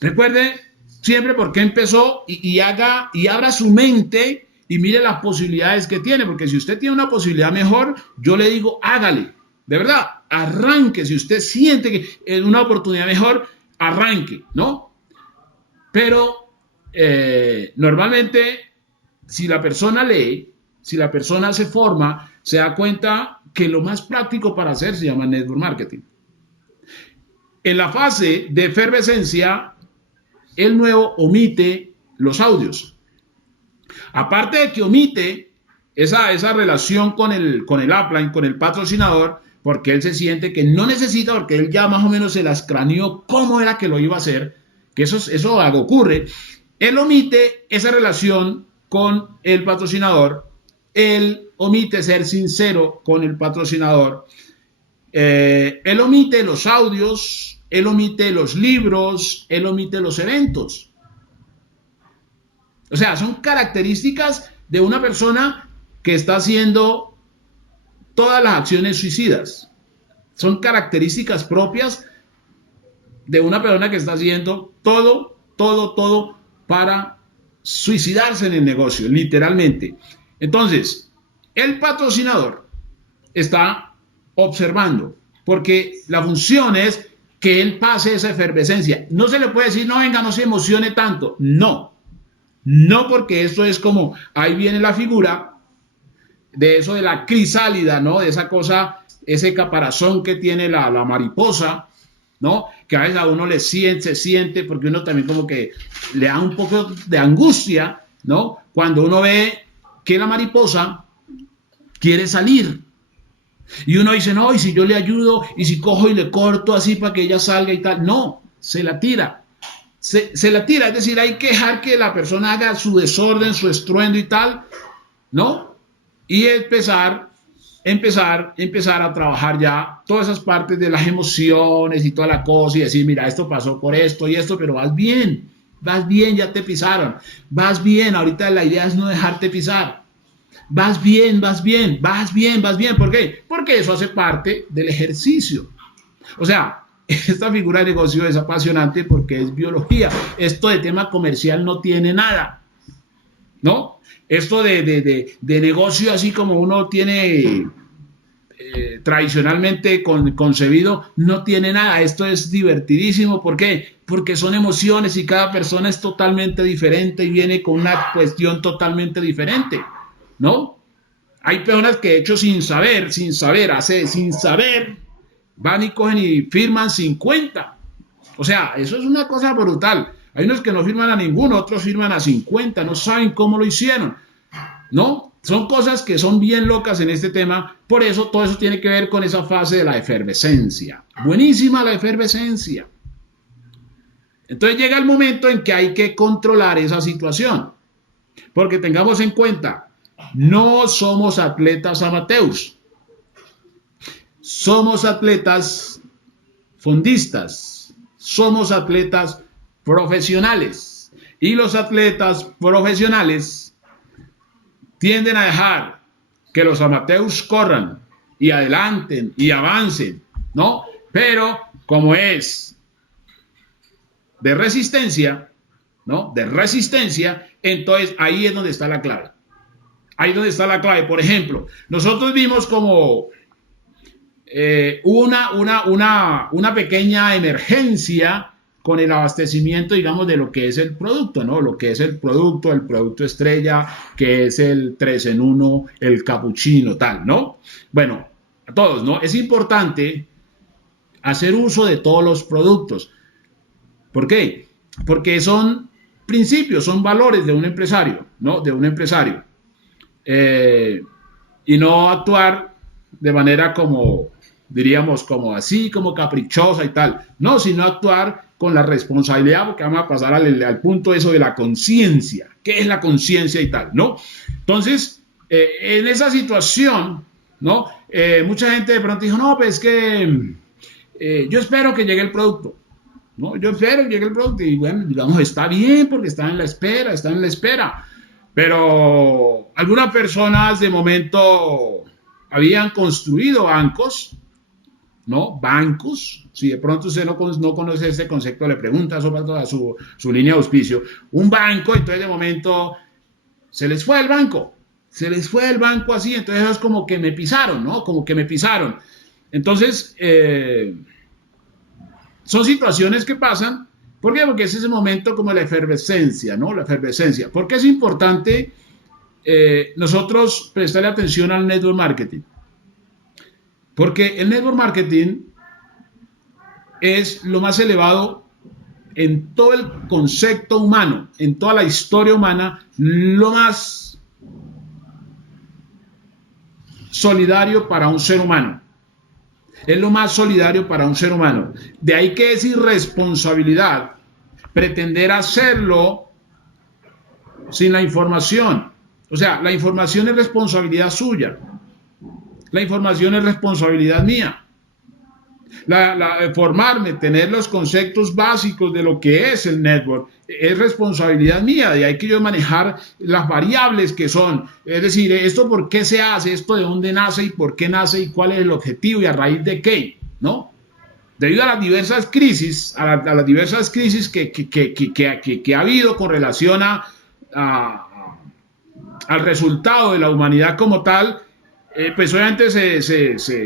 Recuerde siempre por qué empezó y abra su mente y mire las posibilidades que tiene. Porque si usted tiene una posibilidad mejor, yo le digo, hágale. De verdad, arranque. Si usted siente que es una oportunidad mejor, arranque, ¿no? Pero normalmente, si la persona lee, si la persona se forma, se da cuenta que lo más práctico para hacer se llama network marketing. En la fase de efervescencia, el nuevo omite los audios. Aparte de que omite esa relación con el upline, con el patrocinador, porque él se siente que no necesita, porque él ya más o menos se las craneó cómo era que lo iba a hacer, que eso ocurre. Él omite esa relación con el patrocinador, él omite ser sincero con el patrocinador, él omite los audios, él omite los libros, él omite los eventos. O sea, son características de una persona que está haciendo todas las acciones suicidas. Son características propias de una persona que está haciendo todo para suicidarse en el negocio, literalmente. Entonces, el patrocinador está observando, porque la función es que él pase esa efervescencia. No se le puede decir, no, venga, no se emocione tanto. No, no, porque esto es como, ahí viene la figura de eso de la crisálida, ¿no? De esa cosa, ese caparazón que tiene la mariposa, ¿no? Que a veces a uno se siente, porque uno también como que le da un poco de angustia, ¿no? Cuando uno ve que la mariposa quiere salir. Y uno dice, no, y si yo le ayudo, y si cojo y le corto así para que ella salga y tal. No, se la tira. Se la tira, es decir, hay que dejar que la persona haga su desorden, su estruendo y tal, ¿no? Y empezar a trabajar ya todas esas partes de las emociones y toda la cosa y decir, mira, esto pasó por esto y esto, pero vas bien, ya te pisaron, vas bien, ahorita la idea es no dejarte pisar. Vas bien. ¿Por qué? Porque eso hace parte del ejercicio. O sea, esta figura de negocio es apasionante porque es biología. Esto de tema comercial no tiene nada, ¿no? Esto de negocio así como uno tiene tradicionalmente concebido, no tiene nada. Esto es divertidísimo. ¿Por qué? Porque son emociones y cada persona es totalmente diferente y viene con una cuestión totalmente diferente, ¿no? Hay personas que de hecho sin saber, van y cogen y firman 50. O sea, eso es una cosa brutal. Hay unos que no firman a ninguno, otros firman a 50, no saben cómo lo hicieron, ¿no? Son cosas que son bien locas en este tema, por eso todo eso tiene que ver con esa fase de la efervescencia. Buenísima la efervescencia. Entonces llega el momento en que hay que controlar esa situación, porque tengamos en cuenta, no somos atletas amateurs, somos atletas fondistas, somos atletas profesionales, y los atletas profesionales tienden a dejar que los amateurs corran y adelanten y avancen, ¿no? Pero como es de resistencia, ¿no? De resistencia, entonces ahí es donde está la clave. Ahí es donde está la clave. Por ejemplo, nosotros vimos como una pequeña emergencia con el abastecimiento, digamos, de lo que es el producto, ¿no? Lo que es el producto estrella, que es el 3 en 1, el capuchino, tal, ¿no? Bueno, a todos, ¿no? Es importante hacer uso de todos los productos. ¿Por qué? Porque son principios, son valores de un empresario, ¿no? De un empresario. Y no actuar de manera como, diríamos, como así, como caprichosa y tal. No, sino actuar con la responsabilidad, porque vamos a pasar al punto eso de la conciencia. ¿Qué es la conciencia y tal, no? Entonces, en esa situación, ¿no? Mucha gente de pronto dijo, no, pues es que yo espero que llegue el producto. No, yo espero que llegue el producto y bueno, digamos, está bien porque está en la espera. Pero algunas personas de momento habían construido bancos, ¿no? Bancos. Si de pronto usted no conoce ese concepto, le pregunta sobre toda su línea de auspicio. Un banco, entonces de momento se les fue el banco. Así, entonces es como que me pisaron, ¿no? Como que me pisaron. Entonces, son situaciones que pasan. ¿Por qué? Porque es ese momento como la efervescencia, ¿no? La efervescencia. ¿Por qué es importante nosotros prestarle atención al network marketing? Porque el network marketing es lo más elevado en todo el concepto humano, en toda la historia humana, lo más solidario para un ser humano. Es lo más solidario para un ser humano. De ahí que es irresponsabilidad pretender hacerlo sin la información. O sea, la información es responsabilidad suya. La información es responsabilidad mía. Formarme, tener los conceptos básicos de lo que es el network, es responsabilidad mía. De ahí que yo manejar las variables que son, es decir, esto por qué se hace, esto de dónde nace y por qué nace y cuál es el objetivo y a raíz de qué, ¿no? debido a las diversas crisis, a las diversas crisis que ha habido con relación al resultado de la humanidad como tal, pues obviamente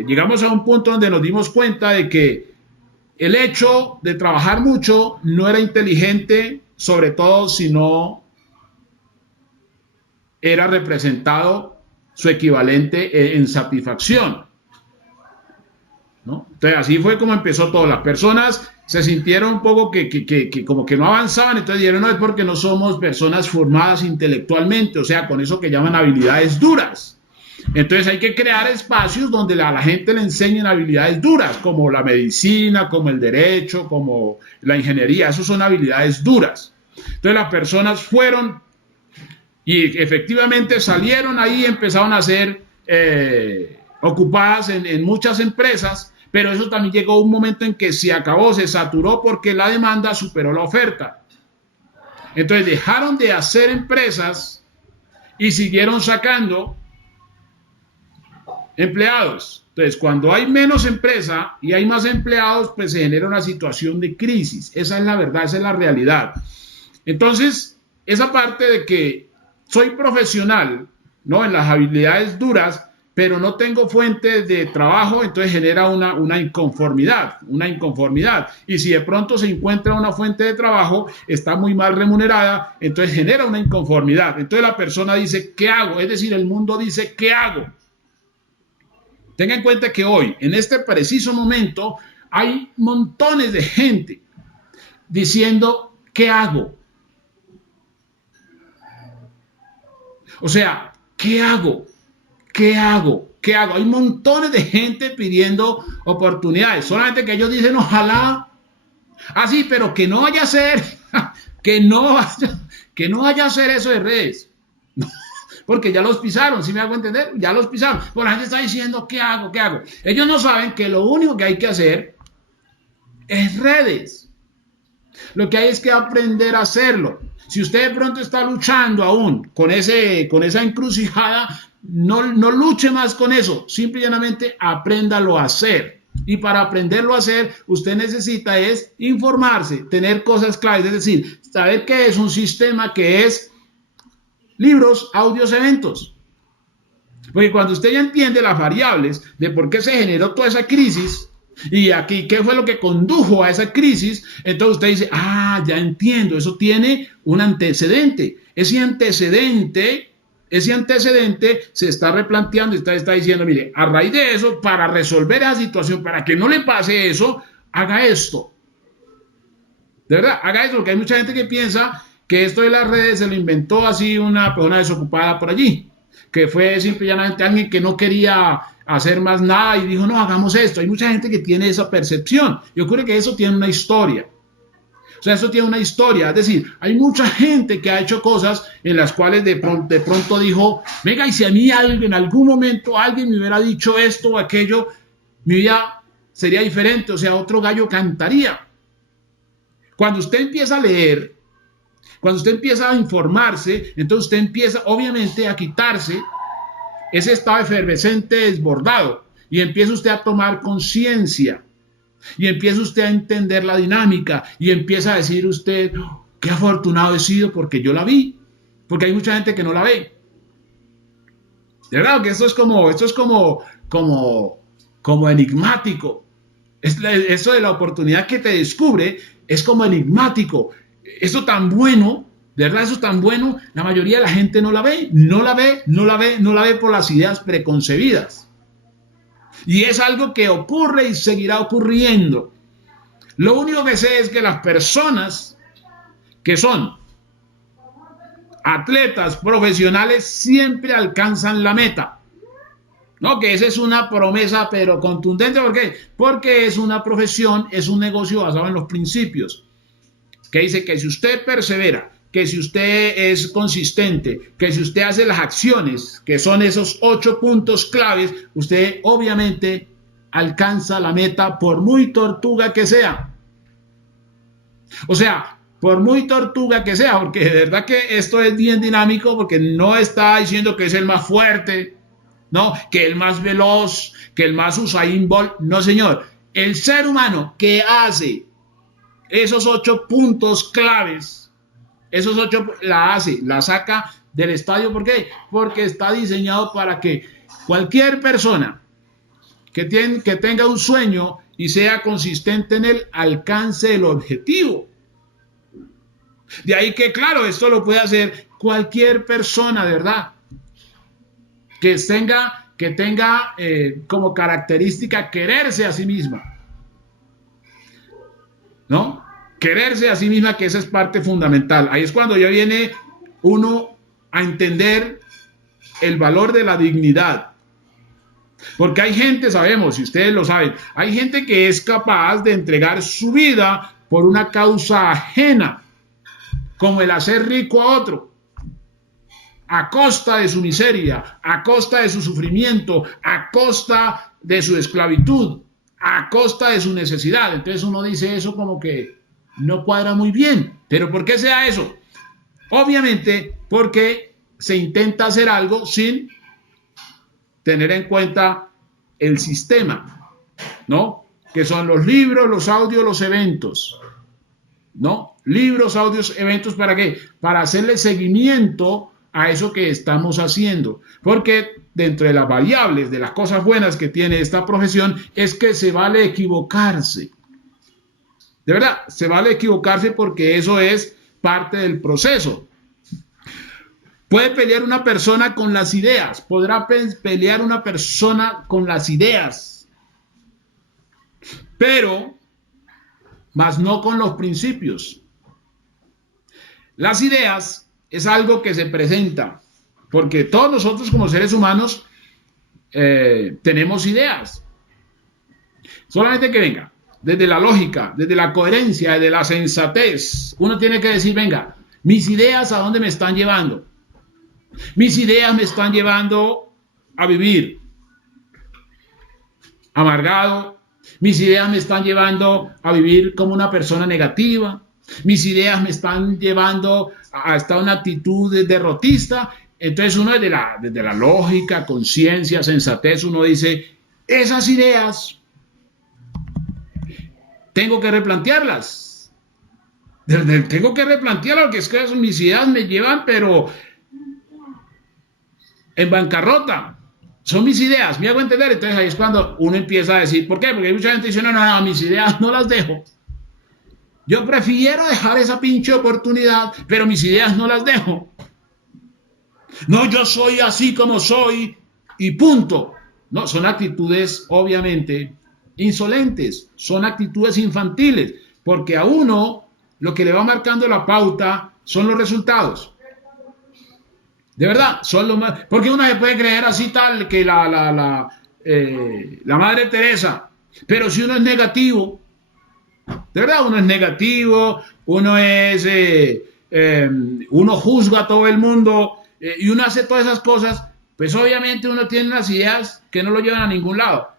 llegamos a un punto donde nos dimos cuenta de que el hecho de trabajar mucho no era inteligente, sobre todo si no era representado su equivalente en satisfacción, ¿no? Entonces así fue como empezó todo. Las personas se sintieron un poco que como que no avanzaban, entonces dijeron, no, es porque no somos personas formadas intelectualmente, o sea, con eso que llaman habilidades duras. Entonces hay que crear espacios donde a la gente le enseñen habilidades duras, como la medicina, como el derecho, como la ingeniería. Esas son habilidades duras. Entonces las personas fueron y efectivamente salieron ahí y empezaron a ser ocupadas en muchas empresas, pero eso también llegó a un momento en que se acabó, se saturó porque la demanda superó la oferta. Entonces dejaron de hacer empresas y siguieron sacando empleados. Entonces, cuando hay menos empresa y hay más empleados, pues se genera una situación de crisis. Esa es la verdad, esa es la realidad. Entonces, esa parte de que soy profesional, ¿no?, en las habilidades duras, pero no tengo fuentes de trabajo, entonces genera una inconformidad. Y si de pronto se encuentra una fuente de trabajo, está muy mal remunerada, entonces genera una inconformidad. Entonces la persona dice, ¿qué hago? Es decir, el mundo dice, ¿qué hago? Tenga en cuenta que hoy, en este preciso momento, hay montones de gente diciendo, ¿qué hago? O sea, ¿qué hago? ¿Qué hago? ¿Qué hago? Hay montones de gente pidiendo oportunidades, solamente que ellos dicen, ojalá, sí, pero que no vaya a ser, que no vaya a ser eso de redes. Porque ya los pisaron, ¿sí me hago entender? Ya los pisaron. Pues la gente está diciendo, ¿qué hago? ¿Qué hago? Ellos no saben que lo único que hay que hacer es redes. Lo que hay es que aprender a hacerlo. Si usted de pronto está luchando aún con esa encrucijada, no luche más con eso. Simple y llanamente apréndalo a hacer. Y para aprenderlo a hacer, usted necesita es informarse, tener cosas claves. Es decir, saber qué es un sistema que es libros, audios, eventos. Porque cuando usted ya entiende las variables de por qué se generó toda esa crisis y aquí qué fue lo que condujo a esa crisis, entonces usted dice, ya entiendo, eso tiene un antecedente. Ese antecedente se está replanteando y está diciendo, mire, a raíz de eso, para resolver esa situación, para que no le pase eso, haga esto. De verdad, haga eso, porque hay mucha gente que piensa que esto de las redes se lo inventó así una persona desocupada por allí, que fue simplemente alguien que no quería hacer más nada y dijo, no, hagamos esto. Hay mucha gente que tiene esa percepción y ocurre que eso tiene una historia. O sea, eso tiene una historia, es decir, hay mucha gente que ha hecho cosas en las cuales de pronto dijo, venga, y si a mí en algún momento alguien me hubiera dicho esto o aquello, mi vida sería diferente, o sea, otro gallo cantaría. Cuando usted empieza a leer, cuando usted empieza a informarse, entonces usted empieza obviamente a quitarse ese estado efervescente desbordado y empieza usted a tomar conciencia y empieza usted a entender la dinámica y empieza a decir usted, qué afortunado he sido porque yo la vi, porque hay mucha gente que no la ve. De verdad que esto es como enigmático. Eso de la oportunidad que te descubre es como enigmático. Eso tan bueno, de verdad, eso tan bueno, la mayoría de la gente no la ve por las ideas preconcebidas. Y es algo que ocurre y seguirá ocurriendo. Lo único que sé es que las personas que son atletas profesionales siempre alcanzan la meta. No, que esa es una promesa, pero contundente. ¿Por qué? Porque es una profesión, es un negocio basado en los principios. Que dice que si usted persevera, que si usted es consistente, que si usted hace las acciones, que son esos 8 puntos claves, usted obviamente alcanza la meta por muy tortuga que sea. O sea, por muy tortuga que sea, porque de verdad que esto es bien dinámico, porque no está diciendo que es el más fuerte, no, que el más veloz, que el más Usain Bolt, no señor. El ser humano que hace esos 8 puntos claves, esos 8 la saca del estadio. ¿Por qué? Porque está diseñado para que cualquier persona que tenga un sueño y sea consistente en él, alcance el objetivo. De ahí que, claro, esto lo puede hacer cualquier persona, de verdad, que tenga como característica quererse a sí misma, ¿no? Quererse a sí misma, que esa es parte fundamental. Ahí es cuando ya viene uno a entender el valor de la dignidad. Porque hay gente, sabemos, y ustedes lo saben, hay gente que es capaz de entregar su vida por una causa ajena, como el hacer rico a otro, a costa de su miseria, a costa de su sufrimiento, a costa de su esclavitud, a costa de su necesidad. Entonces uno dice eso como que no cuadra muy bien. ¿Pero por qué se da eso? Obviamente porque se intenta hacer algo sin tener en cuenta el sistema, ¿no? Que son los libros, los audios, los eventos, ¿no? Libros, audios, eventos, ¿para qué? Para hacerle seguimiento a eso que estamos haciendo. Porque dentro de las variables, de las cosas buenas que tiene esta profesión, es que se vale equivocarse. De verdad, se vale equivocarse porque eso es parte del proceso. Puede pelear una persona con las ideas, podrá pelear una persona con las ideas, pero más no con los principios. Las ideas es algo que se presenta, porque todos nosotros como seres humanos tenemos ideas. Solamente que venga, desde la lógica, desde la coherencia, desde la sensatez, uno tiene que decir, venga, mis ideas ¿a dónde me están llevando? Mis ideas me están llevando a vivir amargado. Mis ideas me están llevando a vivir como una persona negativa. Mis ideas me están llevando a estar en una actitud derrotista. Entonces uno desde la lógica, conciencia, sensatez, uno dice, esas ideas tengo que replantearlas. Tengo que replantearlas porque es que mis ideas me llevan, pero en bancarrota. Son mis ideas, me hago entender. Entonces ahí es cuando uno empieza a decir, ¿por qué? Porque hay mucha gente que dice, no, mis ideas no las dejo. Yo prefiero dejar esa pinche oportunidad, pero mis ideas no las dejo. No, yo soy así como soy y punto. No, son actitudes obviamente insolentes, son actitudes infantiles, porque a uno lo que le va marcando la pauta son los resultados. De verdad, son los más. Porque uno se puede creer así tal que la Madre Teresa, pero si uno es negativo, de verdad, uno es negativo, uno juzga a todo el mundo y uno hace todas esas cosas, pues obviamente uno tiene unas ideas que no lo llevan a ningún lado.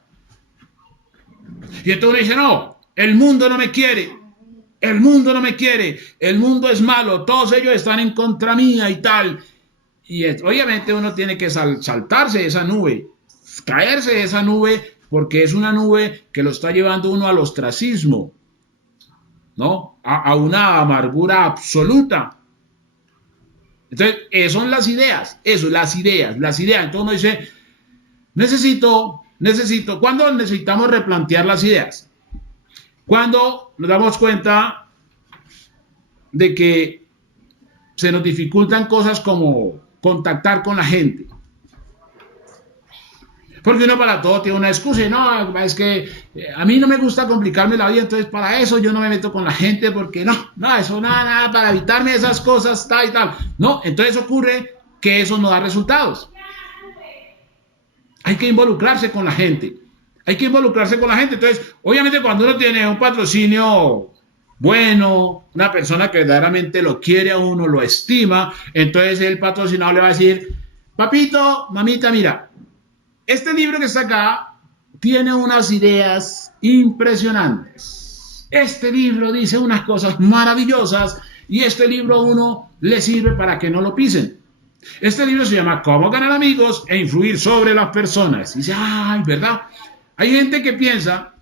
Y entonces uno dice, no, el mundo no me quiere, el mundo no me quiere, el mundo es malo, todos ellos están en contra mía y tal. Y obviamente uno tiene que saltarse de esa nube, caerse de esa nube, porque es una nube que lo está llevando uno al ostracismo, ¿no? A una amargura absoluta. Entonces, son las ideas, las ideas. Entonces uno dice, necesito, ¿cuándo necesitamos replantear las ideas? Cuando nos damos cuenta de que se nos dificultan cosas como contactar con la gente. Porque uno para todo tiene una excusa y no, es que a mí no me gusta complicarme la vida, entonces para eso yo no me meto con la gente porque eso nada, para evitarme esas cosas, tal y tal. No, entonces ocurre que eso no da resultados. Hay que involucrarse con la gente. Entonces, obviamente cuando uno tiene un patrocinio bueno, una persona que verdaderamente lo quiere a uno, lo estima, entonces el patrocinador le va a decir, papito, mamita, mira, este libro que está acá tiene unas ideas impresionantes. Este libro dice unas cosas maravillosas y este libro a uno le sirve para que no lo pisen. Este libro se llama Cómo ganar amigos e influir sobre las personas. Y dice, ay, ¿verdad? Hay gente que piensa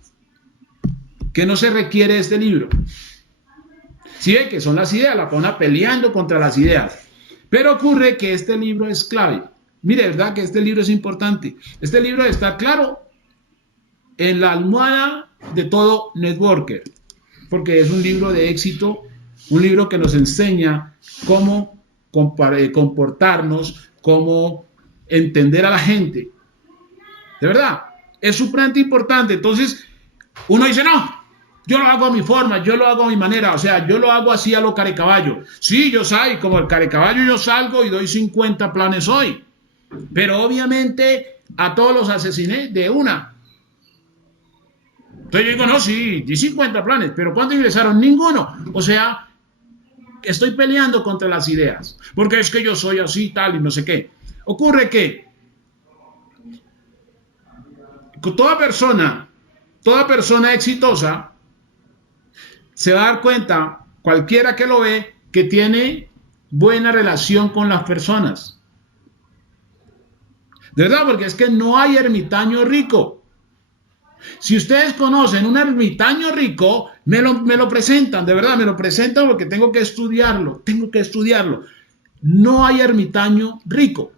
que no se requiere de este libro. ¿Sí ve? Que son las ideas, la persona peleando contra las ideas. Pero ocurre que este libro es clave. Mire, ¿verdad? Que este libro es importante. Este libro está claro en la almohada de todo networker, porque es un libro de éxito, un libro que nos enseña cómo comportarnos, cómo entender a la gente. De verdad, es supremamente importante. Entonces, uno dice, no, yo lo hago a mi forma, yo lo hago a mi manera, o sea, yo lo hago así a lo carecaballo. Sí, yo soy como el carecaballo, yo salgo y doy 50 planes hoy, pero obviamente a todos los asesiné de una. Entonces yo digo, no, sí, di 50 planes, pero ¿cuántos ingresaron? Ninguno. O sea, estoy peleando contra las ideas, porque es que yo soy así, tal, y no sé qué. Ocurre que toda persona exitosa se va a dar cuenta, cualquiera que lo ve, que tiene buena relación con las personas. De verdad, porque es que no hay ermitaño rico. Si ustedes conocen un ermitaño rico, me lo presentan, de verdad, me lo presentan porque tengo que estudiarlo. No hay ermitaño rico.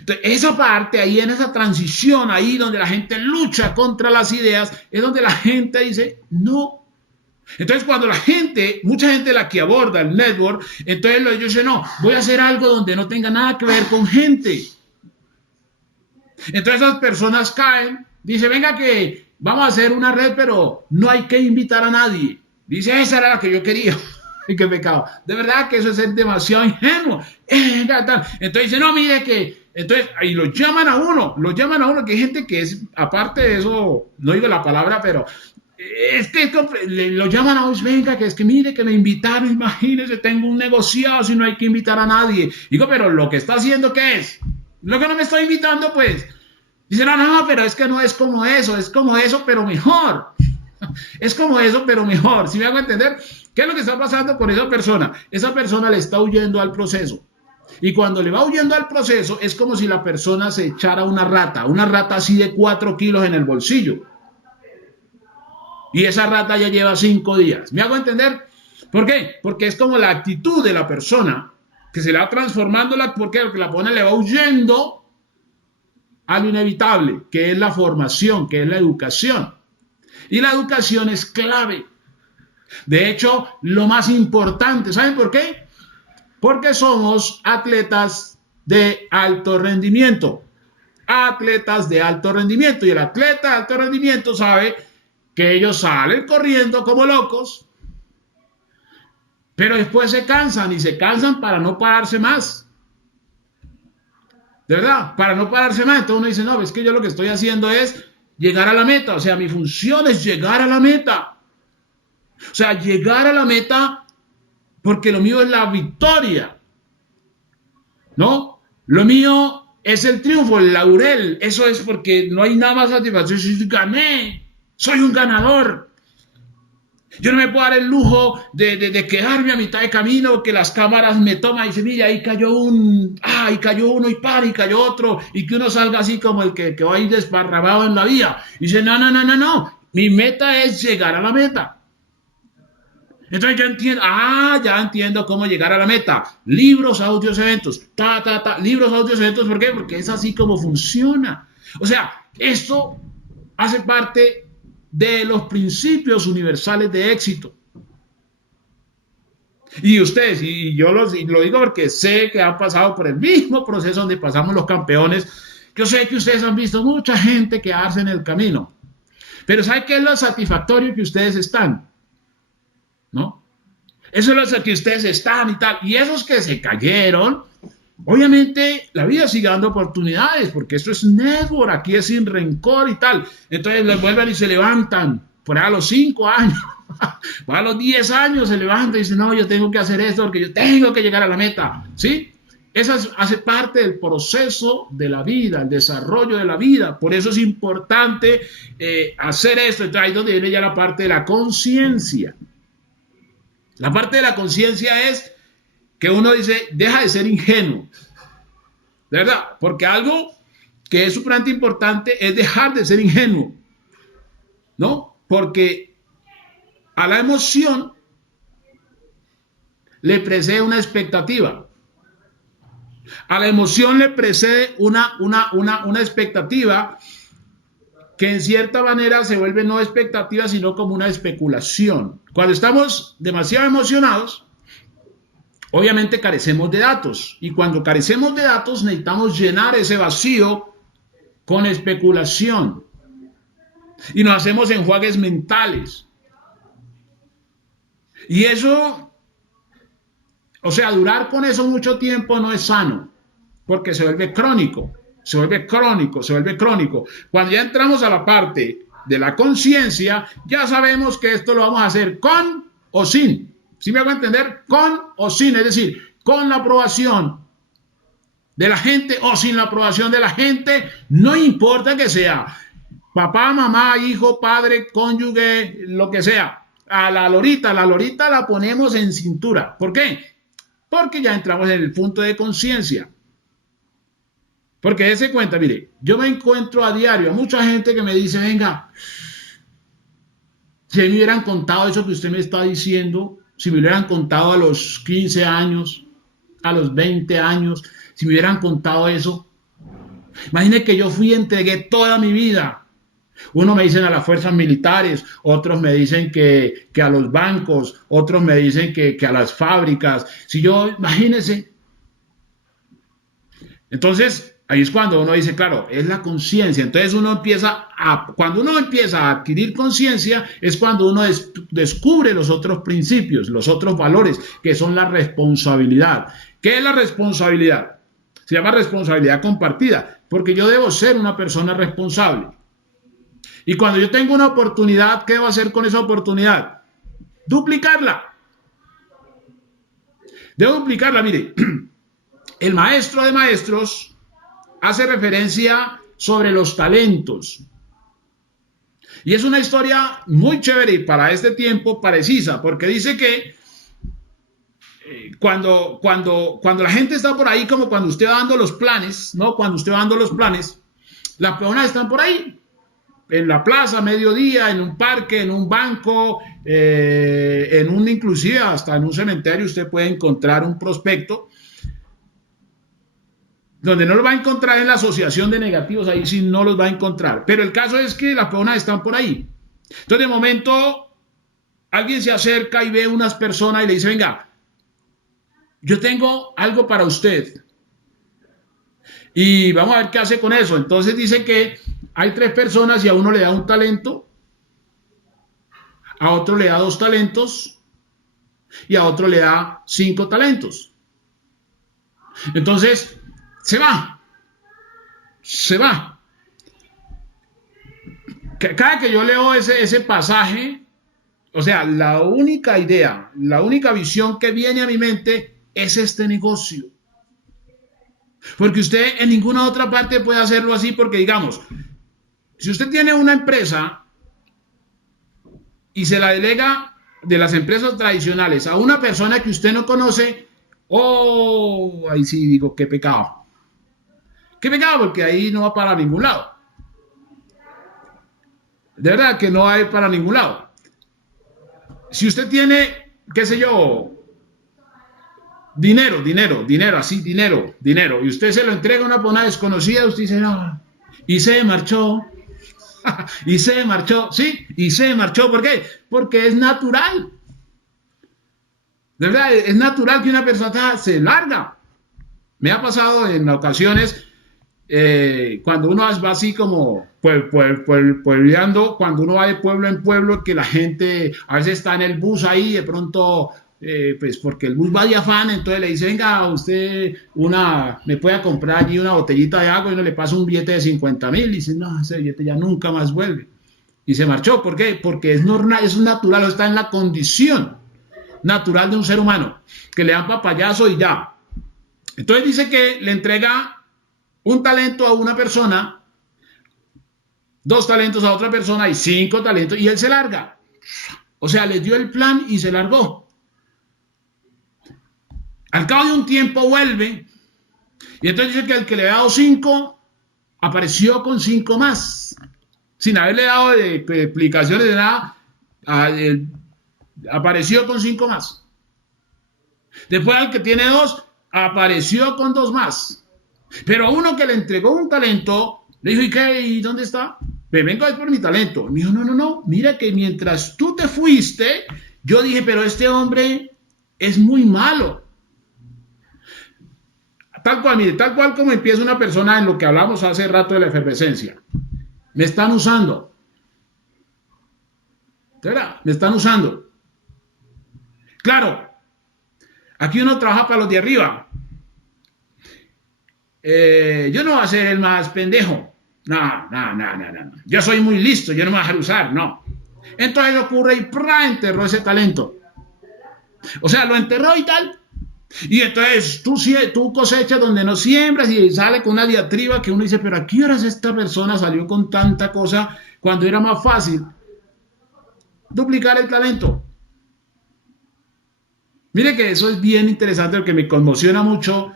Entonces, esa parte ahí, en esa transición ahí donde la gente lucha contra las ideas, es donde la gente dice, no. Entonces, cuando mucha gente la que aborda el network, entonces ellos dicen, no, voy a hacer algo donde no tenga nada que ver con gente. Entonces esas personas caen, dice, venga que vamos a hacer una red, pero no hay que invitar a nadie. Dice, esa era la que yo quería. Y qué pecado. De verdad que eso es demasiado ingenuo. Entonces dice, no, mire que... Entonces, ahí lo llaman a uno, que hay gente que es, aparte de eso, no digo la palabra, pero es que lo llaman a uno, venga, que es que mire que me invitaron, imagínese, tengo un negociado, si no hay que invitar a nadie. Digo, pero lo que está haciendo, ¿qué es? Lo que no me estoy invitando, pues. Dice, no, pero es que no es como eso, es como eso, pero mejor. Es como eso, pero mejor. ¿Sí me hago entender? ¿Qué es lo que está pasando con esa persona? Esa persona le está huyendo al proceso. Y cuando le va huyendo al proceso, es como si la persona se echara una rata así de 4 kilos en el bolsillo. Y esa rata ya lleva 5 días. ¿Me hago entender? ¿Por qué? Porque es como la actitud de la persona que se le va transformando. ¿Por qué? Porque la persona le va huyendo a lo inevitable, que es la formación, que es la educación. Y la educación es clave. De hecho, lo más importante, ¿saben por qué? Porque somos atletas de alto rendimiento. Atletas de alto rendimiento. Y el atleta de alto rendimiento sabe que ellos salen corriendo como locos, pero después se cansan y se cansan para no pararse más. De verdad, para no pararse más. Entonces uno dice, no, es que yo lo que estoy haciendo es llegar a la meta. O sea, mi función es llegar a la meta. O sea, llegar a la meta porque lo mío es la victoria. ¿No? Lo mío es el triunfo, el laurel. Eso es porque no hay nada más satisfactorio. Si gané, soy un ganador. Yo no me puedo dar el lujo de quedarme a mitad de camino, que las cámaras me toman y dicen, mira, ahí cayó ahí cayó uno y para, y cayó otro, y que uno salga así como el que va ahí desparramado en la vía. Y dice, no, mi meta es llegar a la meta. Entonces ya entiendo cómo llegar a la meta. Libros, audios, eventos, libros, audios, eventos, ¿por qué? Porque es así como funciona. O sea, esto hace parte de los principios universales de éxito. Y ustedes, y yo lo digo porque sé que han pasado por el mismo proceso donde pasamos los campeones. Yo sé que ustedes han visto mucha gente quedarse en el camino. Pero ¿sabe qué es lo satisfactorio que ustedes están? ¿No? Eso es lo que ustedes están y tal. Y esos que se cayeron, obviamente la vida sigue dando oportunidades, porque esto es network, aquí es sin rencor y tal. Entonces les vuelven y se levantan, por ahí a los 5 años, a los 10 años se levantan y dicen, no, yo tengo que hacer esto porque yo tengo que llegar a la meta, ¿sí? Eso hace parte del proceso de la vida, el desarrollo de la vida. Por eso es importante hacer esto. Entonces ahí es donde viene ya la parte de la conciencia. La parte de la conciencia es que uno dice, deja de ser ingenuo. De verdad, porque algo que es súper importante es dejar de ser ingenuo. ¿No? Porque A la emoción le precede una expectativa. A la emoción le precede una expectativa que en cierta manera se vuelve no expectativa, sino como una especulación. Cuando estamos demasiado emocionados, obviamente carecemos de datos. Y cuando carecemos de datos, necesitamos llenar ese vacío con especulación. Y nos hacemos enjuagues mentales. Y eso, o sea, durar con eso mucho tiempo no es sano, porque se vuelve crónico. Se vuelve crónico, se vuelve crónico. Cuando ya entramos a la parte de la conciencia, ya sabemos que esto lo vamos a hacer con o sin. ¿Sí me hago entender? Con o sin, es decir, con la aprobación de la gente o sin la aprobación de la gente, no importa que sea papá, mamá, hijo, padre, cónyuge, lo que sea. A la lorita la ponemos en cintura. ¿Por qué? Porque ya entramos en el punto de conciencia. Porque dése cuenta, mire, yo me encuentro a diario a mucha gente que me dice, venga, si me hubieran contado eso que usted me está diciendo, si me hubieran contado a los 15 años, a los 20 años, si me hubieran contado eso, imagine que yo fui y entregué toda mi vida. Uno me dicen a las fuerzas militares, otros me dicen que a los bancos, otros me dicen que a las fábricas. Si yo, imagínense. Entonces, ahí es cuando uno dice, claro, es la conciencia. Entonces cuando uno empieza a adquirir conciencia, es cuando uno descubre los otros principios, los otros valores, que son la responsabilidad. ¿Qué es la responsabilidad? Se llama responsabilidad compartida, porque yo debo ser una persona responsable. Y cuando yo tengo una oportunidad, ¿qué debo hacer con esa oportunidad? Duplicarla. Debo duplicarla, mire. El maestro de maestros hace referencia sobre los talentos. Y es una historia muy chévere y para este tiempo precisa, porque dice que cuando la gente está por ahí, como cuando usted va dando los planes, ¿no? Cuando usted va dando los planes, las personas están por ahí, en la plaza, mediodía, en un parque, en un banco, inclusive hasta en un cementerio usted puede encontrar un prospecto. Donde no lo va a encontrar en la asociación de negativos, ahí sí no los va a encontrar. Pero el caso es que las personas están por ahí. Entonces, de momento, alguien se acerca y ve unas personas y le dice, venga, yo tengo algo para usted. Y vamos a ver qué hace con eso. Entonces dice que hay 3 personas y a uno le da un talento, a otro le da 2 talentos y a otro le da 5 talentos. Entonces, se va. Cada que yo leo ese pasaje, o sea, la única idea, la única visión que viene a mi mente es este negocio. Porque usted en ninguna otra parte puede hacerlo así, porque digamos, si usted tiene una empresa y se la delega de las empresas tradicionales a una persona que usted no conoce, ahí sí digo, qué pecado. Qué pecado, porque ahí no va para ningún lado. De verdad que no hay para ningún lado. Si usted tiene, qué sé yo, dinero, y usted se lo entrega a una persona desconocida, usted dice, no, y se marchó, ¿sí? Y se marchó, ¿por qué? Porque es natural. De verdad, es natural que una persona se larga. Me ha pasado en ocasiones, cuando uno va así como puebleando, cuando uno va de pueblo en pueblo, que la gente a veces está en el bus ahí, de pronto, pues porque el bus va de afán, entonces le dice, venga, usted me puede comprar allí una botellita de agua, y uno le pasa un billete de 50.000, y dice, no, ese billete ya nunca más vuelve. Y se marchó, ¿por qué? Porque es normal, es natural, está en la condición natural de un ser humano, que le dan papayazo y ya. Entonces dice que le entrega un talento a una persona, 2 talentos a otra persona y 5 talentos, y él se larga. O sea, le dio el plan y se largó. Al cabo de un tiempo vuelve, y entonces dice que el que le ha dado 5 apareció con 5 más, sin haberle dado de explicaciones de nada. apareció con 5 más. Después al que tiene 2, apareció con 2 más. Pero a uno que le entregó un talento, le dijo, ¿y qué? ¿Y dónde está? Me vengo a ver por mi talento. Me dijo, no, mira que mientras tú te fuiste, yo dije, pero este hombre es muy malo. Tal cual, mire, tal cual como empieza una persona en lo que hablamos hace rato de la efervescencia. Me están usando. ¿Verdad? Me están usando. Claro, aquí uno trabaja para los de arriba. Yo no voy a ser el más pendejo. No. Yo soy muy listo, yo no me voy a dejar usar, no. Entonces ocurre y enterró ese talento. O sea, lo enterró y tal. Y entonces tú cosechas donde no siembras y sale con una diatriba que uno dice, pero ¿a qué horas esta persona salió con tanta cosa cuando era más fácil duplicar el talento? Mire que eso es bien interesante, porque me conmociona mucho,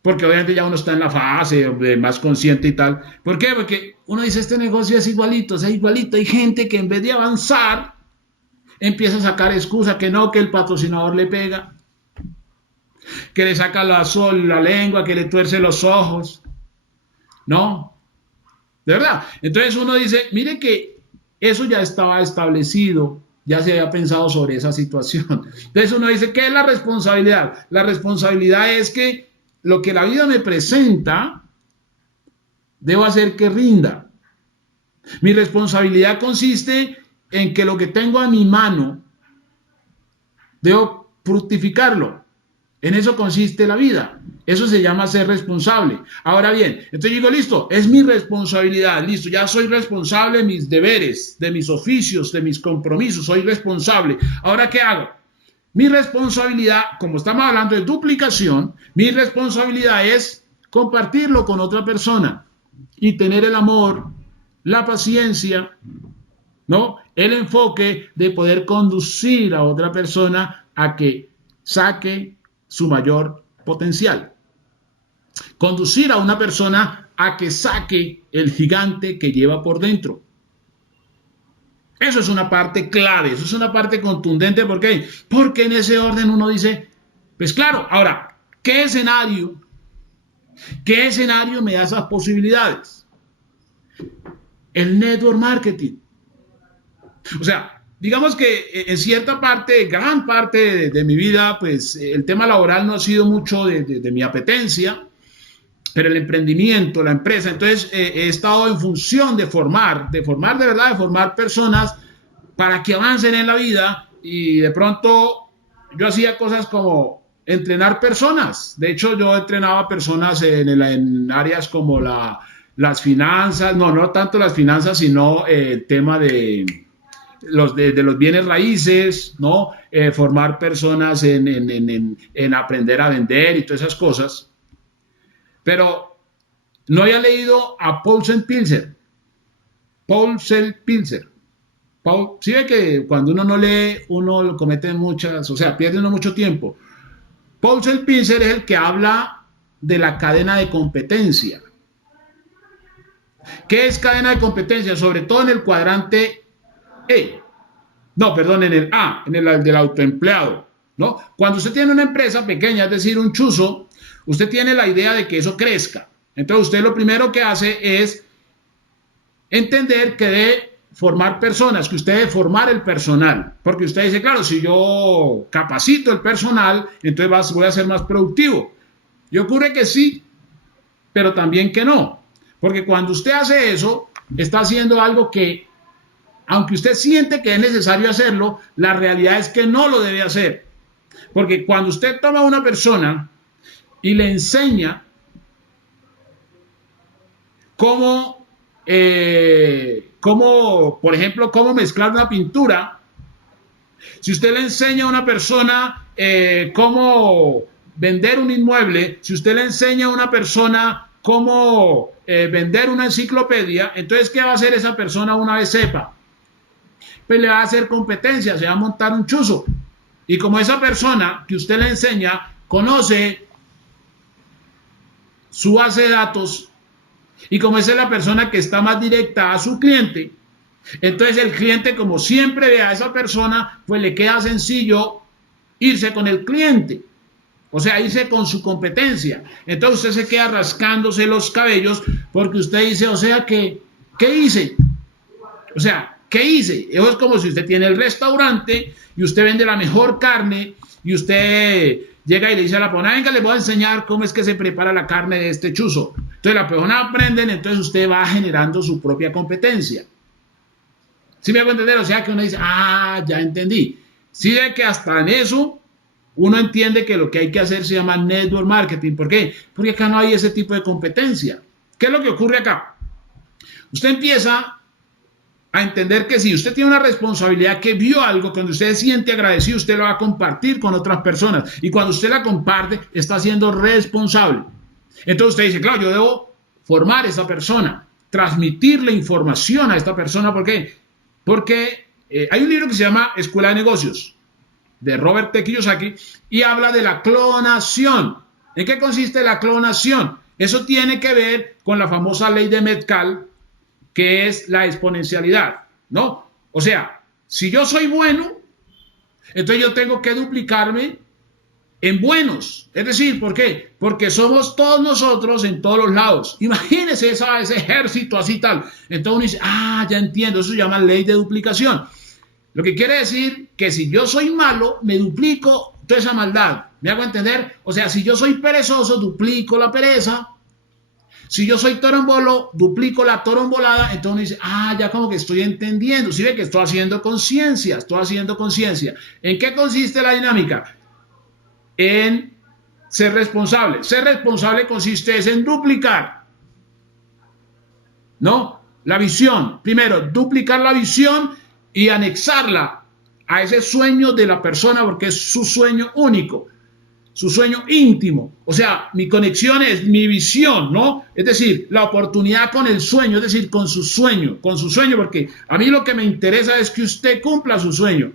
porque obviamente ya uno está en la fase de más consciente y tal. ¿Por qué? Porque uno dice, este negocio es igualito, Hay gente que en vez de avanzar, empieza a sacar excusas, que no, que el patrocinador le pega, que le saca la lengua, que le tuerce los ojos. No, de verdad. Entonces uno dice, mire que eso ya estaba establecido, ya se había pensado sobre esa situación. Entonces uno dice, ¿qué es la responsabilidad? La responsabilidad es que lo que la vida me presenta, debo hacer que rinda. Mi responsabilidad consiste en que lo que tengo a mi mano, debo fructificarlo. En eso consiste la vida. Eso se llama ser responsable. Ahora bien, entonces digo, listo, es mi responsabilidad, listo, ya soy responsable de mis deberes, de mis oficios, de mis compromisos, soy responsable. Ahora, ¿qué hago? Mi responsabilidad, como estamos hablando de duplicación, mi responsabilidad es compartirlo con otra persona y tener el amor, la paciencia, ¿no? El enfoque de poder conducir a otra persona a que saque su mayor potencial. Conducir a una persona a que saque el gigante que lleva por dentro. Eso es una parte clave, eso es una parte contundente. ¿Por qué? Porque en ese orden uno dice, pues claro, ahora, ¿qué escenario me da esas posibilidades? El network marketing. O sea, digamos que en cierta parte, gran parte de mi vida, pues el tema laboral no ha sido mucho de mi apetencia, pero el emprendimiento, la empresa, entonces he estado en función de formar de verdad, de formar personas para que avancen en la vida. Y de pronto yo hacía cosas como entrenar personas. De hecho, yo entrenaba personas en áreas como las finanzas, no tanto las finanzas, sino el tema de los bienes raíces, ¿no? Formar personas en aprender a vender y todas esas cosas. Pero no había leído a Paul Pilzer. Sí ve que cuando uno no lee, uno comete pierde uno mucho tiempo. Paul Pilzer es el que habla de la cadena de competencia. ¿Qué es cadena de competencia? Sobre todo en el cuadrante en el A, en el del autoempleado, ¿no? Cuando usted tiene una empresa pequeña, es decir, un chuzo, usted tiene la idea de que eso crezca. Entonces usted lo primero que hace es entender que debe formar personas, que usted debe formar el personal, porque usted dice, claro, si yo capacito el personal, entonces voy a ser más productivo. Y ocurre que sí, pero también que no, porque cuando usted hace eso, está haciendo algo que, aunque usted siente que es necesario hacerlo, la realidad es que no lo debe hacer. Porque cuando usted toma a una persona y le enseña cómo, por ejemplo, cómo mezclar una pintura, si usted le enseña a una persona cómo vender un inmueble, si usted le enseña a una persona cómo vender una enciclopedia, entonces, ¿qué va a hacer esa persona una vez sepa? Pues le va a hacer competencia, se va a montar un chuzo. Y como esa persona que usted le enseña conoce su base de datos, y como esa es la persona que está más directa a su cliente, Entonces el cliente, como siempre ve a esa persona, pues le queda sencillo irse con el cliente. O sea, irse con su competencia. Entonces usted se queda rascándose los cabellos porque usted dice, o sea, ¿qué hice? O sea, ¿qué hice? Eso es como si usted tiene el restaurante y usted vende la mejor carne y usted llega y le dice a la persona, venga, le voy a enseñar cómo es que se prepara la carne de este chuzo. Entonces la persona aprende, entonces usted va generando su propia competencia. ¿Sí me hago entender? O sea, que uno dice, ya entendí. Sí, de que hasta en eso uno entiende que lo que hay que hacer se llama network marketing. ¿Por qué? Porque acá no hay ese tipo de competencia. ¿Qué es lo que ocurre acá? Usted empieza a entender que si usted tiene una responsabilidad, que vio algo, cuando usted se siente agradecido, usted lo va a compartir con otras personas. Y cuando usted la comparte, está siendo responsable. Entonces usted dice, claro, yo debo formar a esa persona, transmitirle información a esta persona. ¿Por qué? Porque hay un libro que se llama Escuela de Negocios, de Robert T. Kiyosaki, y habla de la clonación. ¿En qué consiste la clonación? Eso tiene que ver con la famosa ley de Metcalfe, que es la exponencialidad, ¿no? O sea, si yo soy bueno, entonces yo tengo que duplicarme en buenos. Es decir, ¿por qué? Porque somos todos nosotros en todos los lados. Imagínense ese ejército así tal. Entonces uno dice, ya entiendo, eso se llama ley de duplicación. Lo que quiere decir que si yo soy malo, me duplico toda esa maldad. ¿Me hago entender? O sea, si yo soy perezoso, duplico la pereza. Si yo soy torombolo, duplico la torombolada. Entonces uno dice, ya como que estoy entendiendo. Si ve que estoy haciendo conciencia, ¿En qué consiste la dinámica? En ser responsable. Ser responsable consiste en duplicar, ¿no? La visión. Primero, duplicar la visión y anexarla a ese sueño de la persona, porque es su sueño único, su sueño íntimo. O sea, mi conexión es mi visión, ¿no? Es decir, la oportunidad con el sueño, es decir, con su sueño, porque a mí lo que me interesa es que usted cumpla su sueño.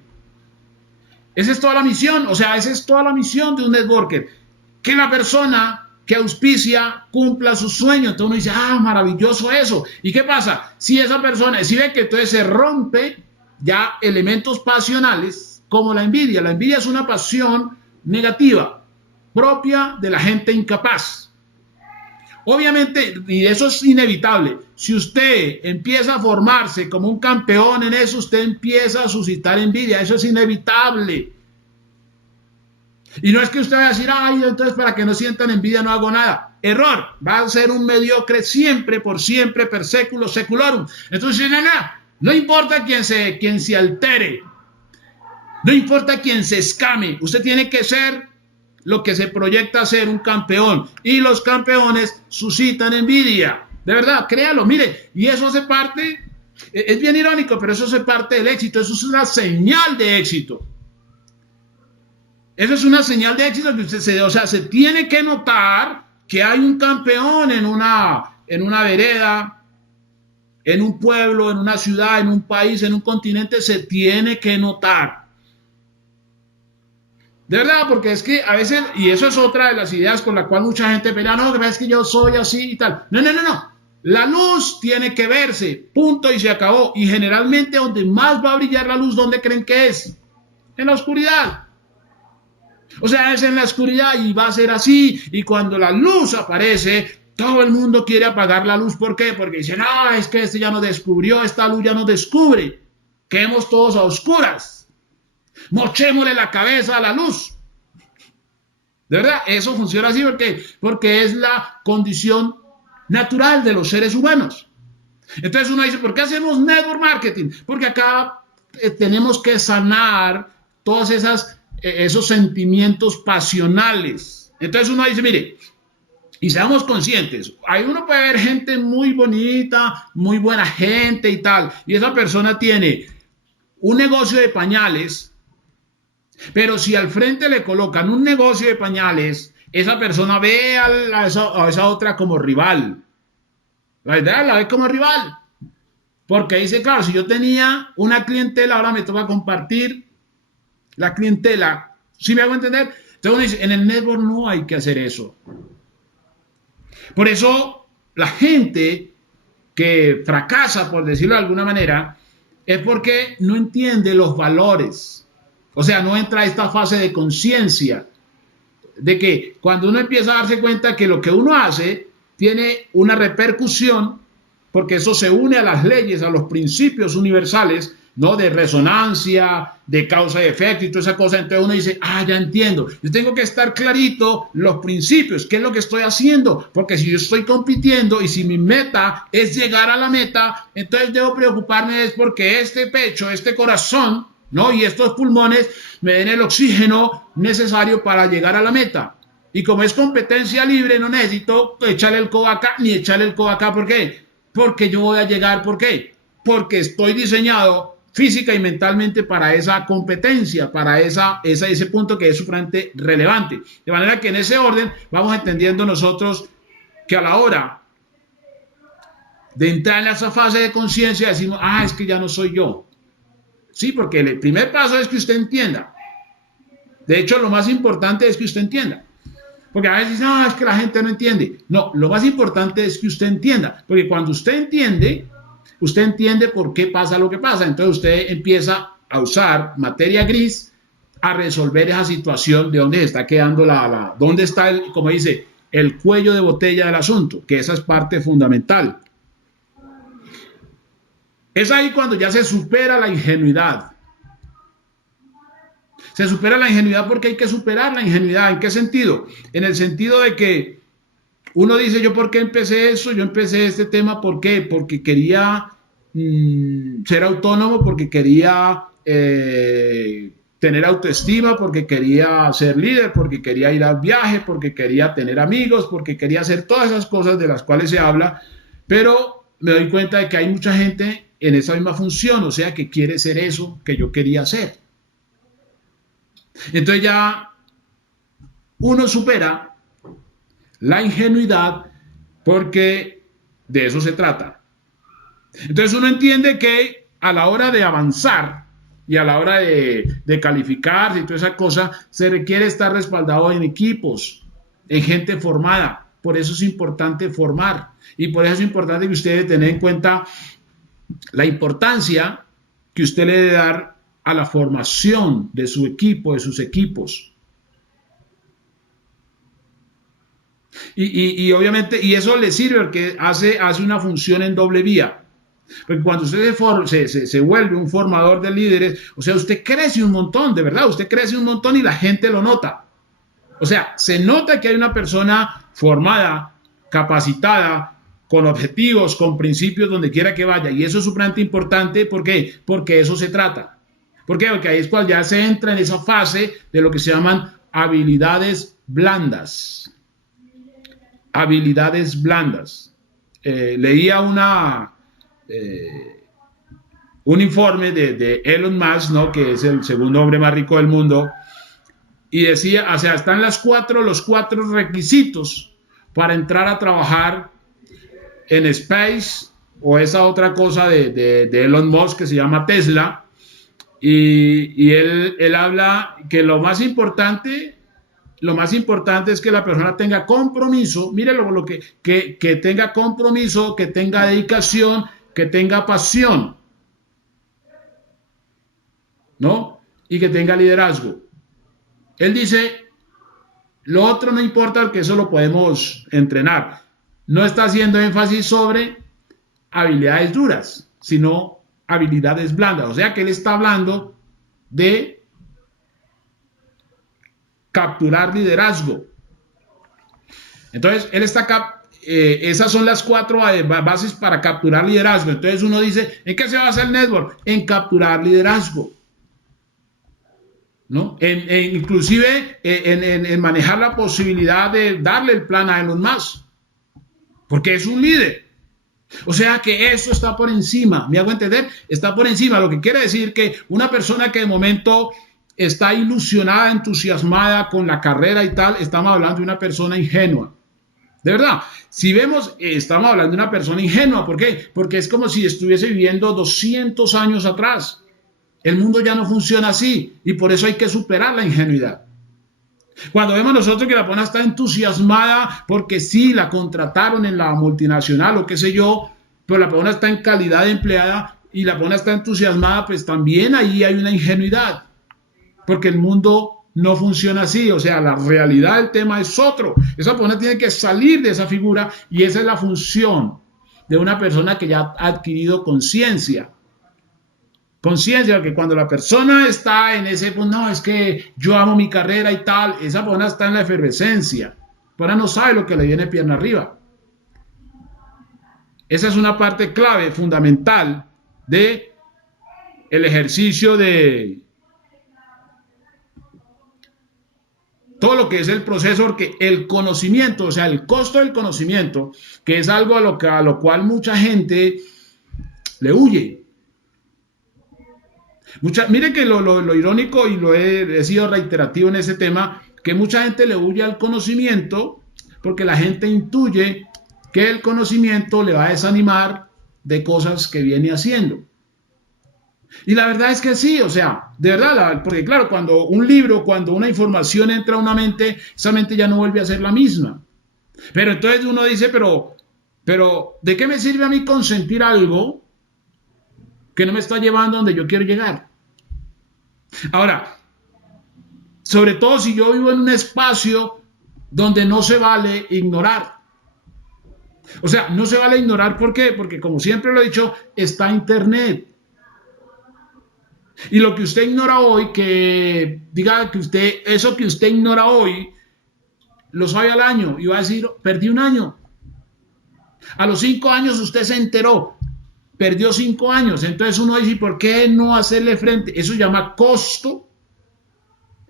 Esa es toda la misión, o sea, esa es toda la misión de un networker, que la persona que auspicia cumpla su sueño. Entonces uno dice, maravilloso eso. ¿Y qué pasa? Si esa persona, si ve que entonces se rompe ya elementos pasionales como la envidia. La envidia es una pasión negativa, propia de la gente incapaz. Obviamente, y eso es inevitable, si usted empieza a formarse como un campeón en eso, usted empieza a suscitar envidia, eso es inevitable. Y no es que usted va a decir, entonces para que no sientan envidia no hago nada. Error, va a ser un mediocre siempre, por siempre, per século, seculorum. Entonces, no importa quién se altere, no importa quién se escame, usted tiene que ser lo que se proyecta ser, un campeón. Y los campeones suscitan envidia. De verdad, créalo, mire, y eso hace parte, es bien irónico, pero eso hace parte del éxito, eso es una señal de éxito. Eso es una señal de éxito que usted se tiene que notar que hay un campeón en una vereda, en un pueblo, en una ciudad, en un país, en un continente, se tiene que notar. De verdad, porque es que a veces, y eso es otra de las ideas con la cual mucha gente pelea, no, que es que yo soy así y tal. No. La luz tiene que verse, punto y se acabó. Y generalmente donde más va a brillar la luz, ¿dónde creen que es? En la oscuridad. O sea, es en la oscuridad y va a ser así. Y cuando la luz aparece, todo el mundo quiere apagar la luz. ¿Por qué? Porque dicen, es que este ya nos descubrió, esta luz ya nos descubre. Quedemos todos a oscuras. Mochémosle la cabeza a la luz. De verdad, eso funciona así porque es la condición natural de los seres humanos. Entonces uno dice, ¿por qué hacemos network marketing? Porque acá tenemos que sanar todos esos sentimientos pasionales. Entonces uno dice, mire, y seamos conscientes, ahí uno puede ver gente muy bonita, muy buena gente y tal, y esa persona tiene un negocio de pañales, pero si al frente le colocan un negocio de pañales, esa persona ve a esa otra como rival. La verdad, la ve como rival. Porque dice, claro, si yo tenía una clientela, ahora me toca compartir la clientela. ¿Sí me hago entender? Entonces uno dice, en el network no hay que hacer eso. Por eso la gente que fracasa, por decirlo de alguna manera, es porque no entiende los valores. O sea, no entra a esta fase de conciencia de que cuando uno empieza a darse cuenta que lo que uno hace tiene una repercusión, porque eso se une a las leyes, a los principios universales, ¿no? De resonancia, de causa y efecto y toda esa cosa. Entonces uno dice, ya entiendo. Yo tengo que estar clarito los principios, qué es lo que estoy haciendo, porque si yo estoy compitiendo y si mi meta es llegar a la meta, entonces debo preocuparme es porque este pecho, este corazón, ¿no? Y estos pulmones me den el oxígeno necesario para llegar a la meta. Y como es competencia libre, no necesito echarle el codo acá ni echarle el codo acá. ¿Por qué? Porque yo voy a llegar. ¿Por qué? Porque estoy diseñado física y mentalmente para esa competencia, para ese punto que es supremamente relevante. De manera que en ese orden vamos entendiendo nosotros que a la hora de entrar en esa fase de conciencia decimos, es que ya no soy yo. Sí, porque el primer paso es que usted entienda. De hecho, lo más importante es que usted entienda. Porque a veces dicen, es que la gente no entiende. No, lo más importante es que usted entienda. Porque cuando usted entiende por qué pasa lo que pasa. Entonces usted empieza a usar materia gris a resolver esa situación de dónde se está quedando dónde está, como dice, el cuello de botella del asunto, que esa es parte fundamental. Es ahí cuando ya se supera la ingenuidad. Se supera la ingenuidad porque hay que superar la ingenuidad. ¿En qué sentido? En el sentido de que uno dice, ¿yo por qué empecé eso? Yo empecé este tema, ¿por qué? Porque quería ser autónomo, porque quería tener autoestima, porque quería ser líder, porque quería ir al viaje, porque quería tener amigos, porque quería hacer todas esas cosas de las cuales se habla, pero me doy cuenta de que hay mucha gente en esa misma función, o sea, que quiere ser eso que yo quería hacer. Entonces ya uno supera la ingenuidad porque de eso se trata. Entonces uno entiende que a la hora de avanzar y a la hora de calificarse y toda esa cosa, se requiere estar respaldado en equipos, en gente formada. Por eso es importante formar y por eso es importante que usted debe tener en cuenta la importancia que usted le debe dar a la formación de su equipo, de sus equipos. Y obviamente, y eso le sirve porque hace una función en doble vía. Porque cuando usted se vuelve un formador de líderes, o sea, usted crece un montón, de verdad, usted crece un montón y la gente lo nota. O sea, se nota que hay una persona formada, capacitada, con objetivos, con principios donde quiera que vaya. Y eso es sumamente importante. ¿Por qué? Porque eso se trata. ¿Por qué? Porque ahí es cuando ya se entra en esa fase de lo que se llaman habilidades blandas. Habilidades blandas. Leía un informe de Elon Musk, ¿no? Que es el segundo hombre más rico del mundo, y decía, o sea, están los cuatro requisitos para entrar a trabajar en Space o esa otra cosa de Elon Musk que se llama Tesla, y él habla que lo más importante es que la persona tenga compromiso, mire que tenga compromiso, que tenga dedicación, que tenga pasión, ¿no? Y que tenga liderazgo. Él dice, lo otro no importa, porque eso lo podemos entrenar. No está haciendo énfasis sobre habilidades duras, sino habilidades blandas. O sea que él está hablando de capturar liderazgo. Entonces, él está esas son las 4 bases para capturar liderazgo. Entonces uno dice, ¿en qué se basa el network? En capturar liderazgo, ¿no? Inclusive en manejar la posibilidad de darle el plan a Elon Musk, porque es un líder. O sea que eso está por encima, ¿me hago entender? Está por encima, lo que quiere decir que una persona que de momento está ilusionada, entusiasmada con la carrera y tal, estamos hablando de una persona ingenua. De verdad, si vemos, estamos hablando de una persona ingenua. ¿Por qué? Porque es como si estuviese viviendo 200 años atrás. El mundo ya no funciona así y por eso hay que superar la ingenuidad. Cuando vemos nosotros que la persona está entusiasmada porque sí, la contrataron en la multinacional o qué sé yo, pero la persona está en calidad de empleada, y la persona está entusiasmada, pues también ahí hay una ingenuidad, porque el mundo no funciona así, o sea, la realidad del tema es otro. Esa persona tiene que salir de esa figura y esa es la función de una persona que ya ha adquirido conciencia. Conciencia, que cuando la persona está en ese punto, no, es que yo amo mi carrera y tal, esa persona está en la efervescencia. La persona no sabe lo que le viene pierna arriba. Esa es una parte clave, fundamental, de el ejercicio de todo lo que es el proceso, porque el conocimiento, o sea, el costo del conocimiento, que es algo a lo cual mucha gente le huye. Mire que lo irónico, y he sido reiterativo en ese tema, que mucha gente le huye al conocimiento porque la gente intuye que el conocimiento le va a desanimar de cosas que viene haciendo. Y la verdad es que sí, o sea, de verdad, porque claro, cuando un libro, cuando una información entra a una mente, esa mente ya no vuelve a ser la misma. Pero entonces uno dice, pero ¿de qué me sirve a mí consentir algo que no me está llevando a donde yo quiero llegar? Ahora, sobre todo si yo vivo en un espacio donde no se vale ignorar. O sea, no se vale ignorar, ¿por qué? Porque como siempre lo he dicho, está Internet. Y lo que usted ignora hoy, que diga que eso que usted ignora hoy, lo sabe al año y va a decir, perdí un año. A los 5 años usted se enteró, perdió 5 años. Entonces uno dice, ¿por qué no hacerle frente? Eso se llama costo,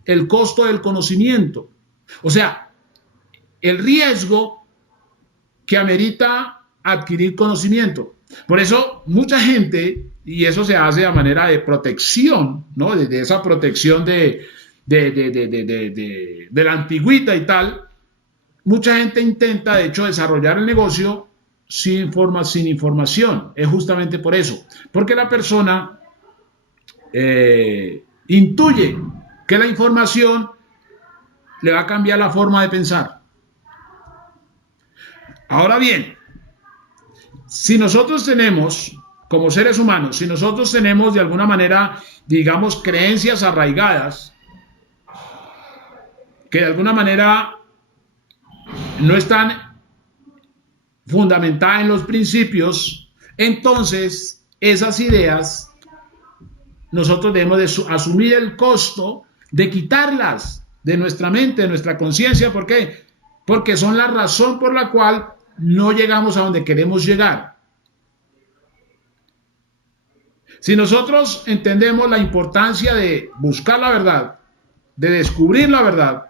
el costo del conocimiento. O sea, el riesgo que amerita adquirir conocimiento. Por eso mucha gente, y eso se hace a manera de protección, ¿no? De esa protección de la antigüita y tal, mucha gente intenta, de hecho, desarrollar el negocio sin información. Es justamente por eso. Porque la persona intuye que la información le va a cambiar la forma de pensar. Ahora bien, si nosotros tenemos, como seres humanos, si nosotros tenemos de alguna manera, digamos, creencias arraigadas, que de alguna manera no están fundamentadas en los principios, entonces esas ideas nosotros debemos de asumir el costo de quitarlas de nuestra mente, de nuestra conciencia. ¿Por qué? Porque son la razón por la cual no llegamos a donde queremos llegar. Si nosotros entendemos la importancia de buscar la verdad, de descubrir la verdad,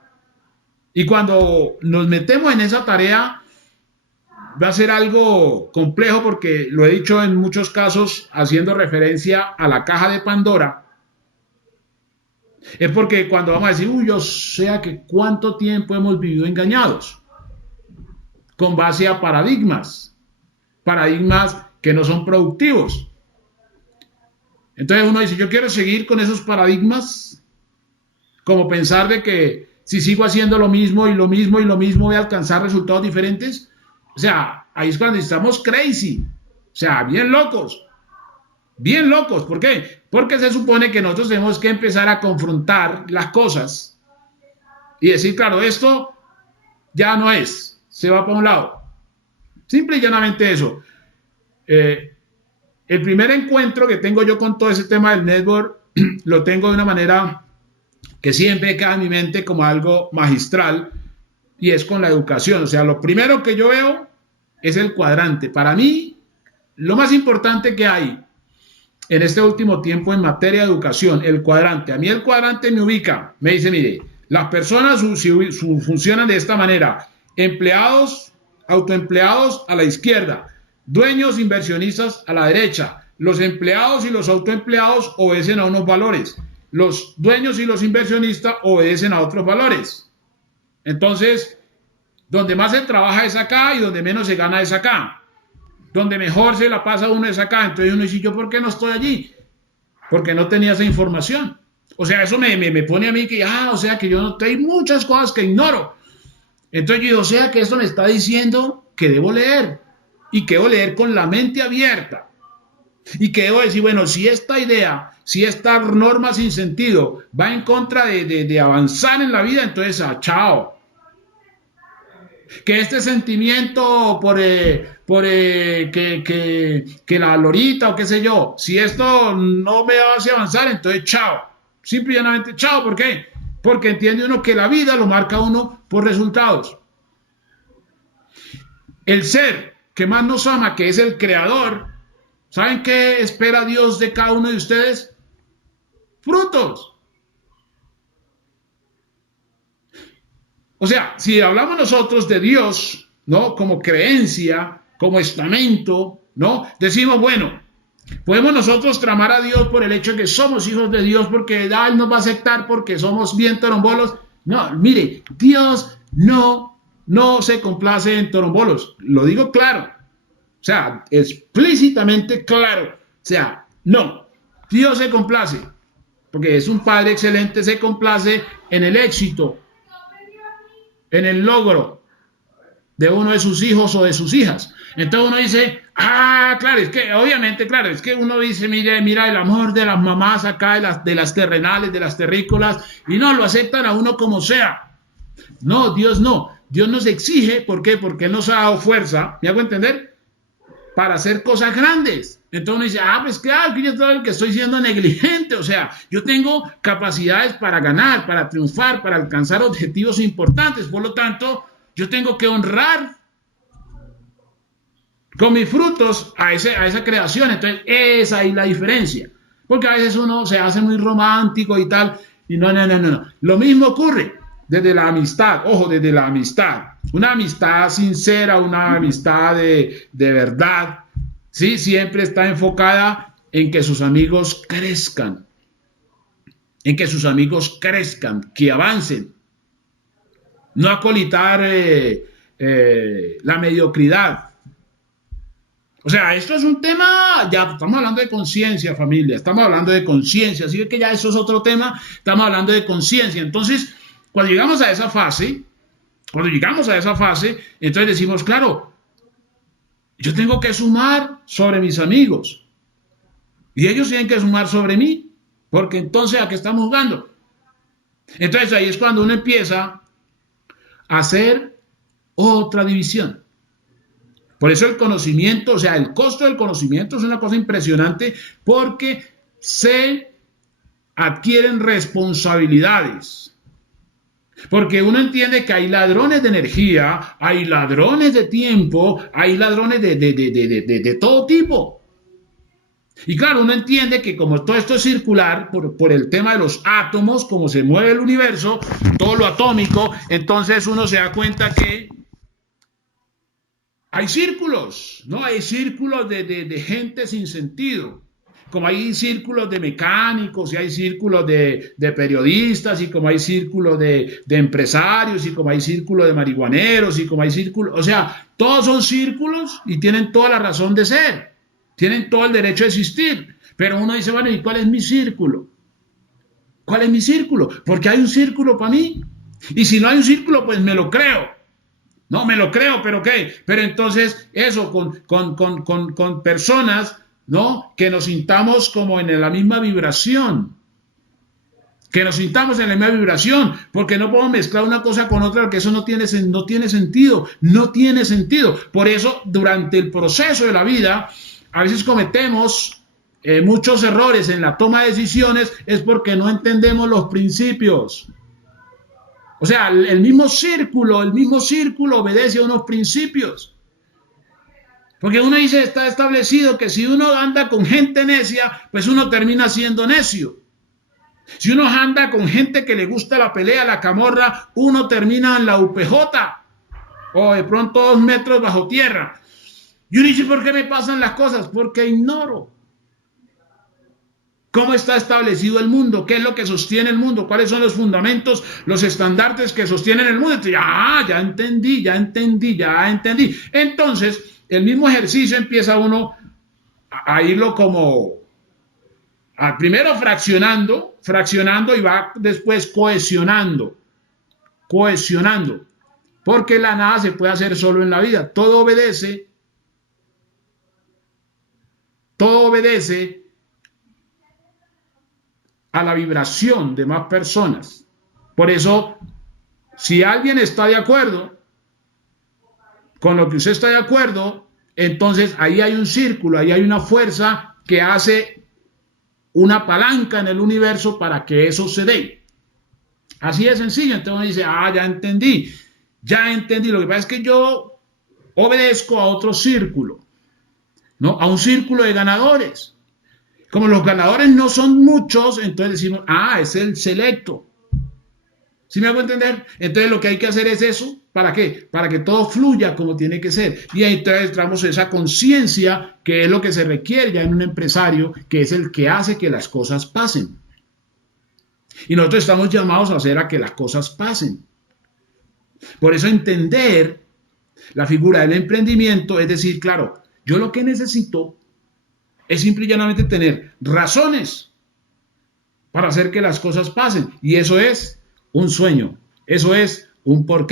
y cuando nos metemos en esa tarea, va a ser algo complejo, porque lo he dicho en muchos casos haciendo referencia a la caja de Pandora. Es porque cuando vamos a decir, yo sé que cuánto tiempo hemos vivido engañados, con base a paradigmas que no son productivos. Entonces uno dice, yo quiero seguir con esos paradigmas, como pensar de que si sigo haciendo lo mismo y lo mismo y lo mismo voy a alcanzar resultados diferentes. O sea, ahí es cuando estamos crazy, o sea, bien locos. Bien locos, ¿por qué? Porque se supone que nosotros tenemos que empezar a confrontar las cosas y decir, claro, esto ya no es, se va para un lado. Simple y llanamente eso. El primer encuentro que tengo yo con todo ese tema del network, lo tengo de una manera que siempre queda en mi mente como algo magistral, y es con la educación. O sea, lo primero que yo veo es el cuadrante. Para mí, lo más importante que hay en este último tiempo en materia de educación, el cuadrante. A mí el cuadrante me ubica, me dice, mire, las personas funcionan de esta manera: empleados, autoempleados a la izquierda, dueños, inversionistas a la derecha. Los empleados y los autoempleados obedecen a unos valores, los dueños y los inversionistas obedecen a otros valores. Entonces, donde más se trabaja es acá y donde menos se gana es acá. Donde mejor se la pasa uno es acá. Entonces uno dice, ¿yo por qué no estoy allí? Porque no tenía esa información. O sea, eso me pone a mí que, o sea, que yo no hay muchas cosas que ignoro. Entonces yo digo, o sea, que esto me está diciendo que debo leer, y que debo leer con la mente abierta. Y que debo decir, bueno, si esta idea, si esta norma sin sentido va en contra de avanzar en la vida, entonces, chao. Que este sentimiento que la lorita o qué sé yo, si esto no me hace avanzar, entonces chao. Simplemente chao. ¿Por qué? Porque entiende uno que la vida lo marca uno por resultados. El ser que más nos ama, que es el creador, ¿saben qué espera Dios de cada uno de ustedes? Frutos. O sea, si hablamos nosotros de Dios, ¿no? Como creencia, como estamento, ¿no? Decimos, bueno, podemos nosotros tramar a Dios por el hecho de que somos hijos de Dios, porque Él nos va a aceptar porque somos bien torombolos. No, mire, Dios no se complace en torombolos. Lo digo claro. O sea, explícitamente claro. O sea, no. Dios se complace, porque es un Padre excelente, se complace en el éxito, en el logro de uno de sus hijos o de sus hijas. Entonces uno dice, claro, es que obviamente, claro, es que uno dice, mira el amor de las mamás acá, de las terrenales, de las terrícolas, y no, lo aceptan a uno como sea. No, Dios no. Dios nos exige, ¿por qué? Porque Él nos ha dado fuerza, ¿me hago entender? Para hacer cosas grandes. Entonces uno dice, pues claro, que estoy siendo negligente, o sea, yo tengo capacidades para ganar, para triunfar, para alcanzar objetivos importantes, por lo tanto, yo tengo que honrar con mis frutos a esa creación. Entonces, esa es la diferencia, porque a veces uno se hace muy romántico y tal, y no. Lo mismo ocurre desde la amistad, ojo, desde la amistad, una amistad sincera, una amistad de verdad, ¿sí? Siempre está enfocada en que sus amigos crezcan, que avancen, no acolitar la mediocridad. O sea, esto es un tema, ya estamos hablando de conciencia, familia, estamos hablando de conciencia, así que ya eso es otro tema, estamos hablando de conciencia. Entonces, cuando llegamos a esa fase, entonces decimos, claro, yo tengo que sumar sobre mis amigos y ellos tienen que sumar sobre mí, porque entonces ¿a qué estamos jugando? Entonces ahí es cuando uno empieza a hacer otra división. Por eso el conocimiento, o sea, el costo del conocimiento es una cosa impresionante porque se adquieren responsabilidades. Porque uno entiende que hay ladrones de energía, hay ladrones de tiempo, hay ladrones de todo tipo. Y claro, uno entiende que como todo esto es circular, por el tema de los átomos, como se mueve el universo, todo lo atómico, entonces uno se da cuenta que hay círculos, ¿no? Hay círculos de gente sin sentido. Como hay círculos de mecánicos, y hay círculos de periodistas, y como hay círculos de empresarios, y como hay círculos de marihuaneros, y como hay círculos, o sea, todos son círculos y tienen toda la razón de ser, tienen todo el derecho a existir. Pero uno dice, bueno, ¿y cuál es mi círculo? ¿Cuál es mi círculo? Porque hay un círculo para mí. Y si no hay un círculo, pues me lo creo. No, me lo creo, pero ¿qué? Pero entonces eso con personas, ¿no? Que nos sintamos como en la misma vibración. Que nos sintamos en la misma vibración, porque no podemos mezclar una cosa con otra, porque eso no tiene sentido. Por eso, durante el proceso de la vida, a veces cometemos muchos errores en la toma de decisiones, es porque no entendemos los principios. O sea, el mismo círculo obedece a unos principios. Porque uno dice, está establecido que si uno anda con gente necia, pues uno termina siendo necio. Si uno anda con gente que le gusta la pelea, la camorra, uno termina en la UPJ o de pronto 2 metros bajo tierra. Y uno dice, ¿por qué me pasan las cosas? Porque ignoro. ¿Cómo está establecido el mundo? ¿Qué es lo que sostiene el mundo? ¿Cuáles son los fundamentos, los estandartes que sostienen el mundo? Entonces, ya entendí. Entonces, el mismo ejercicio empieza uno a irlo como, primero fraccionando y va después cohesionando. Porque la nada se puede hacer solo en la vida. Todo obedece todo obedece a la vibración de más personas. Por eso, si alguien está de acuerdo con lo que usted está de acuerdo, entonces ahí hay un círculo, ahí hay una fuerza que hace una palanca en el universo para que eso se dé. Así de sencillo. Entonces uno dice, ya entendí, ya entendí. Lo que pasa es que yo obedezco a otro círculo, ¿no? A un círculo de ganadores. Como los ganadores no son muchos, entonces decimos, es el selecto. ¿Sí me hago entender? Entonces lo que hay que hacer es eso. ¿Para qué? Para que todo fluya como tiene que ser. Y ahí entramos esa conciencia que es lo que se requiere ya en un empresario, que es el que hace que las cosas pasen. Y nosotros estamos llamados a hacer a que las cosas pasen. Por eso entender la figura del emprendimiento es decir, claro, yo lo que necesito es simple y llanamente tener razones para hacer que las cosas pasen. Y eso es un sueño. Eso es un porqué.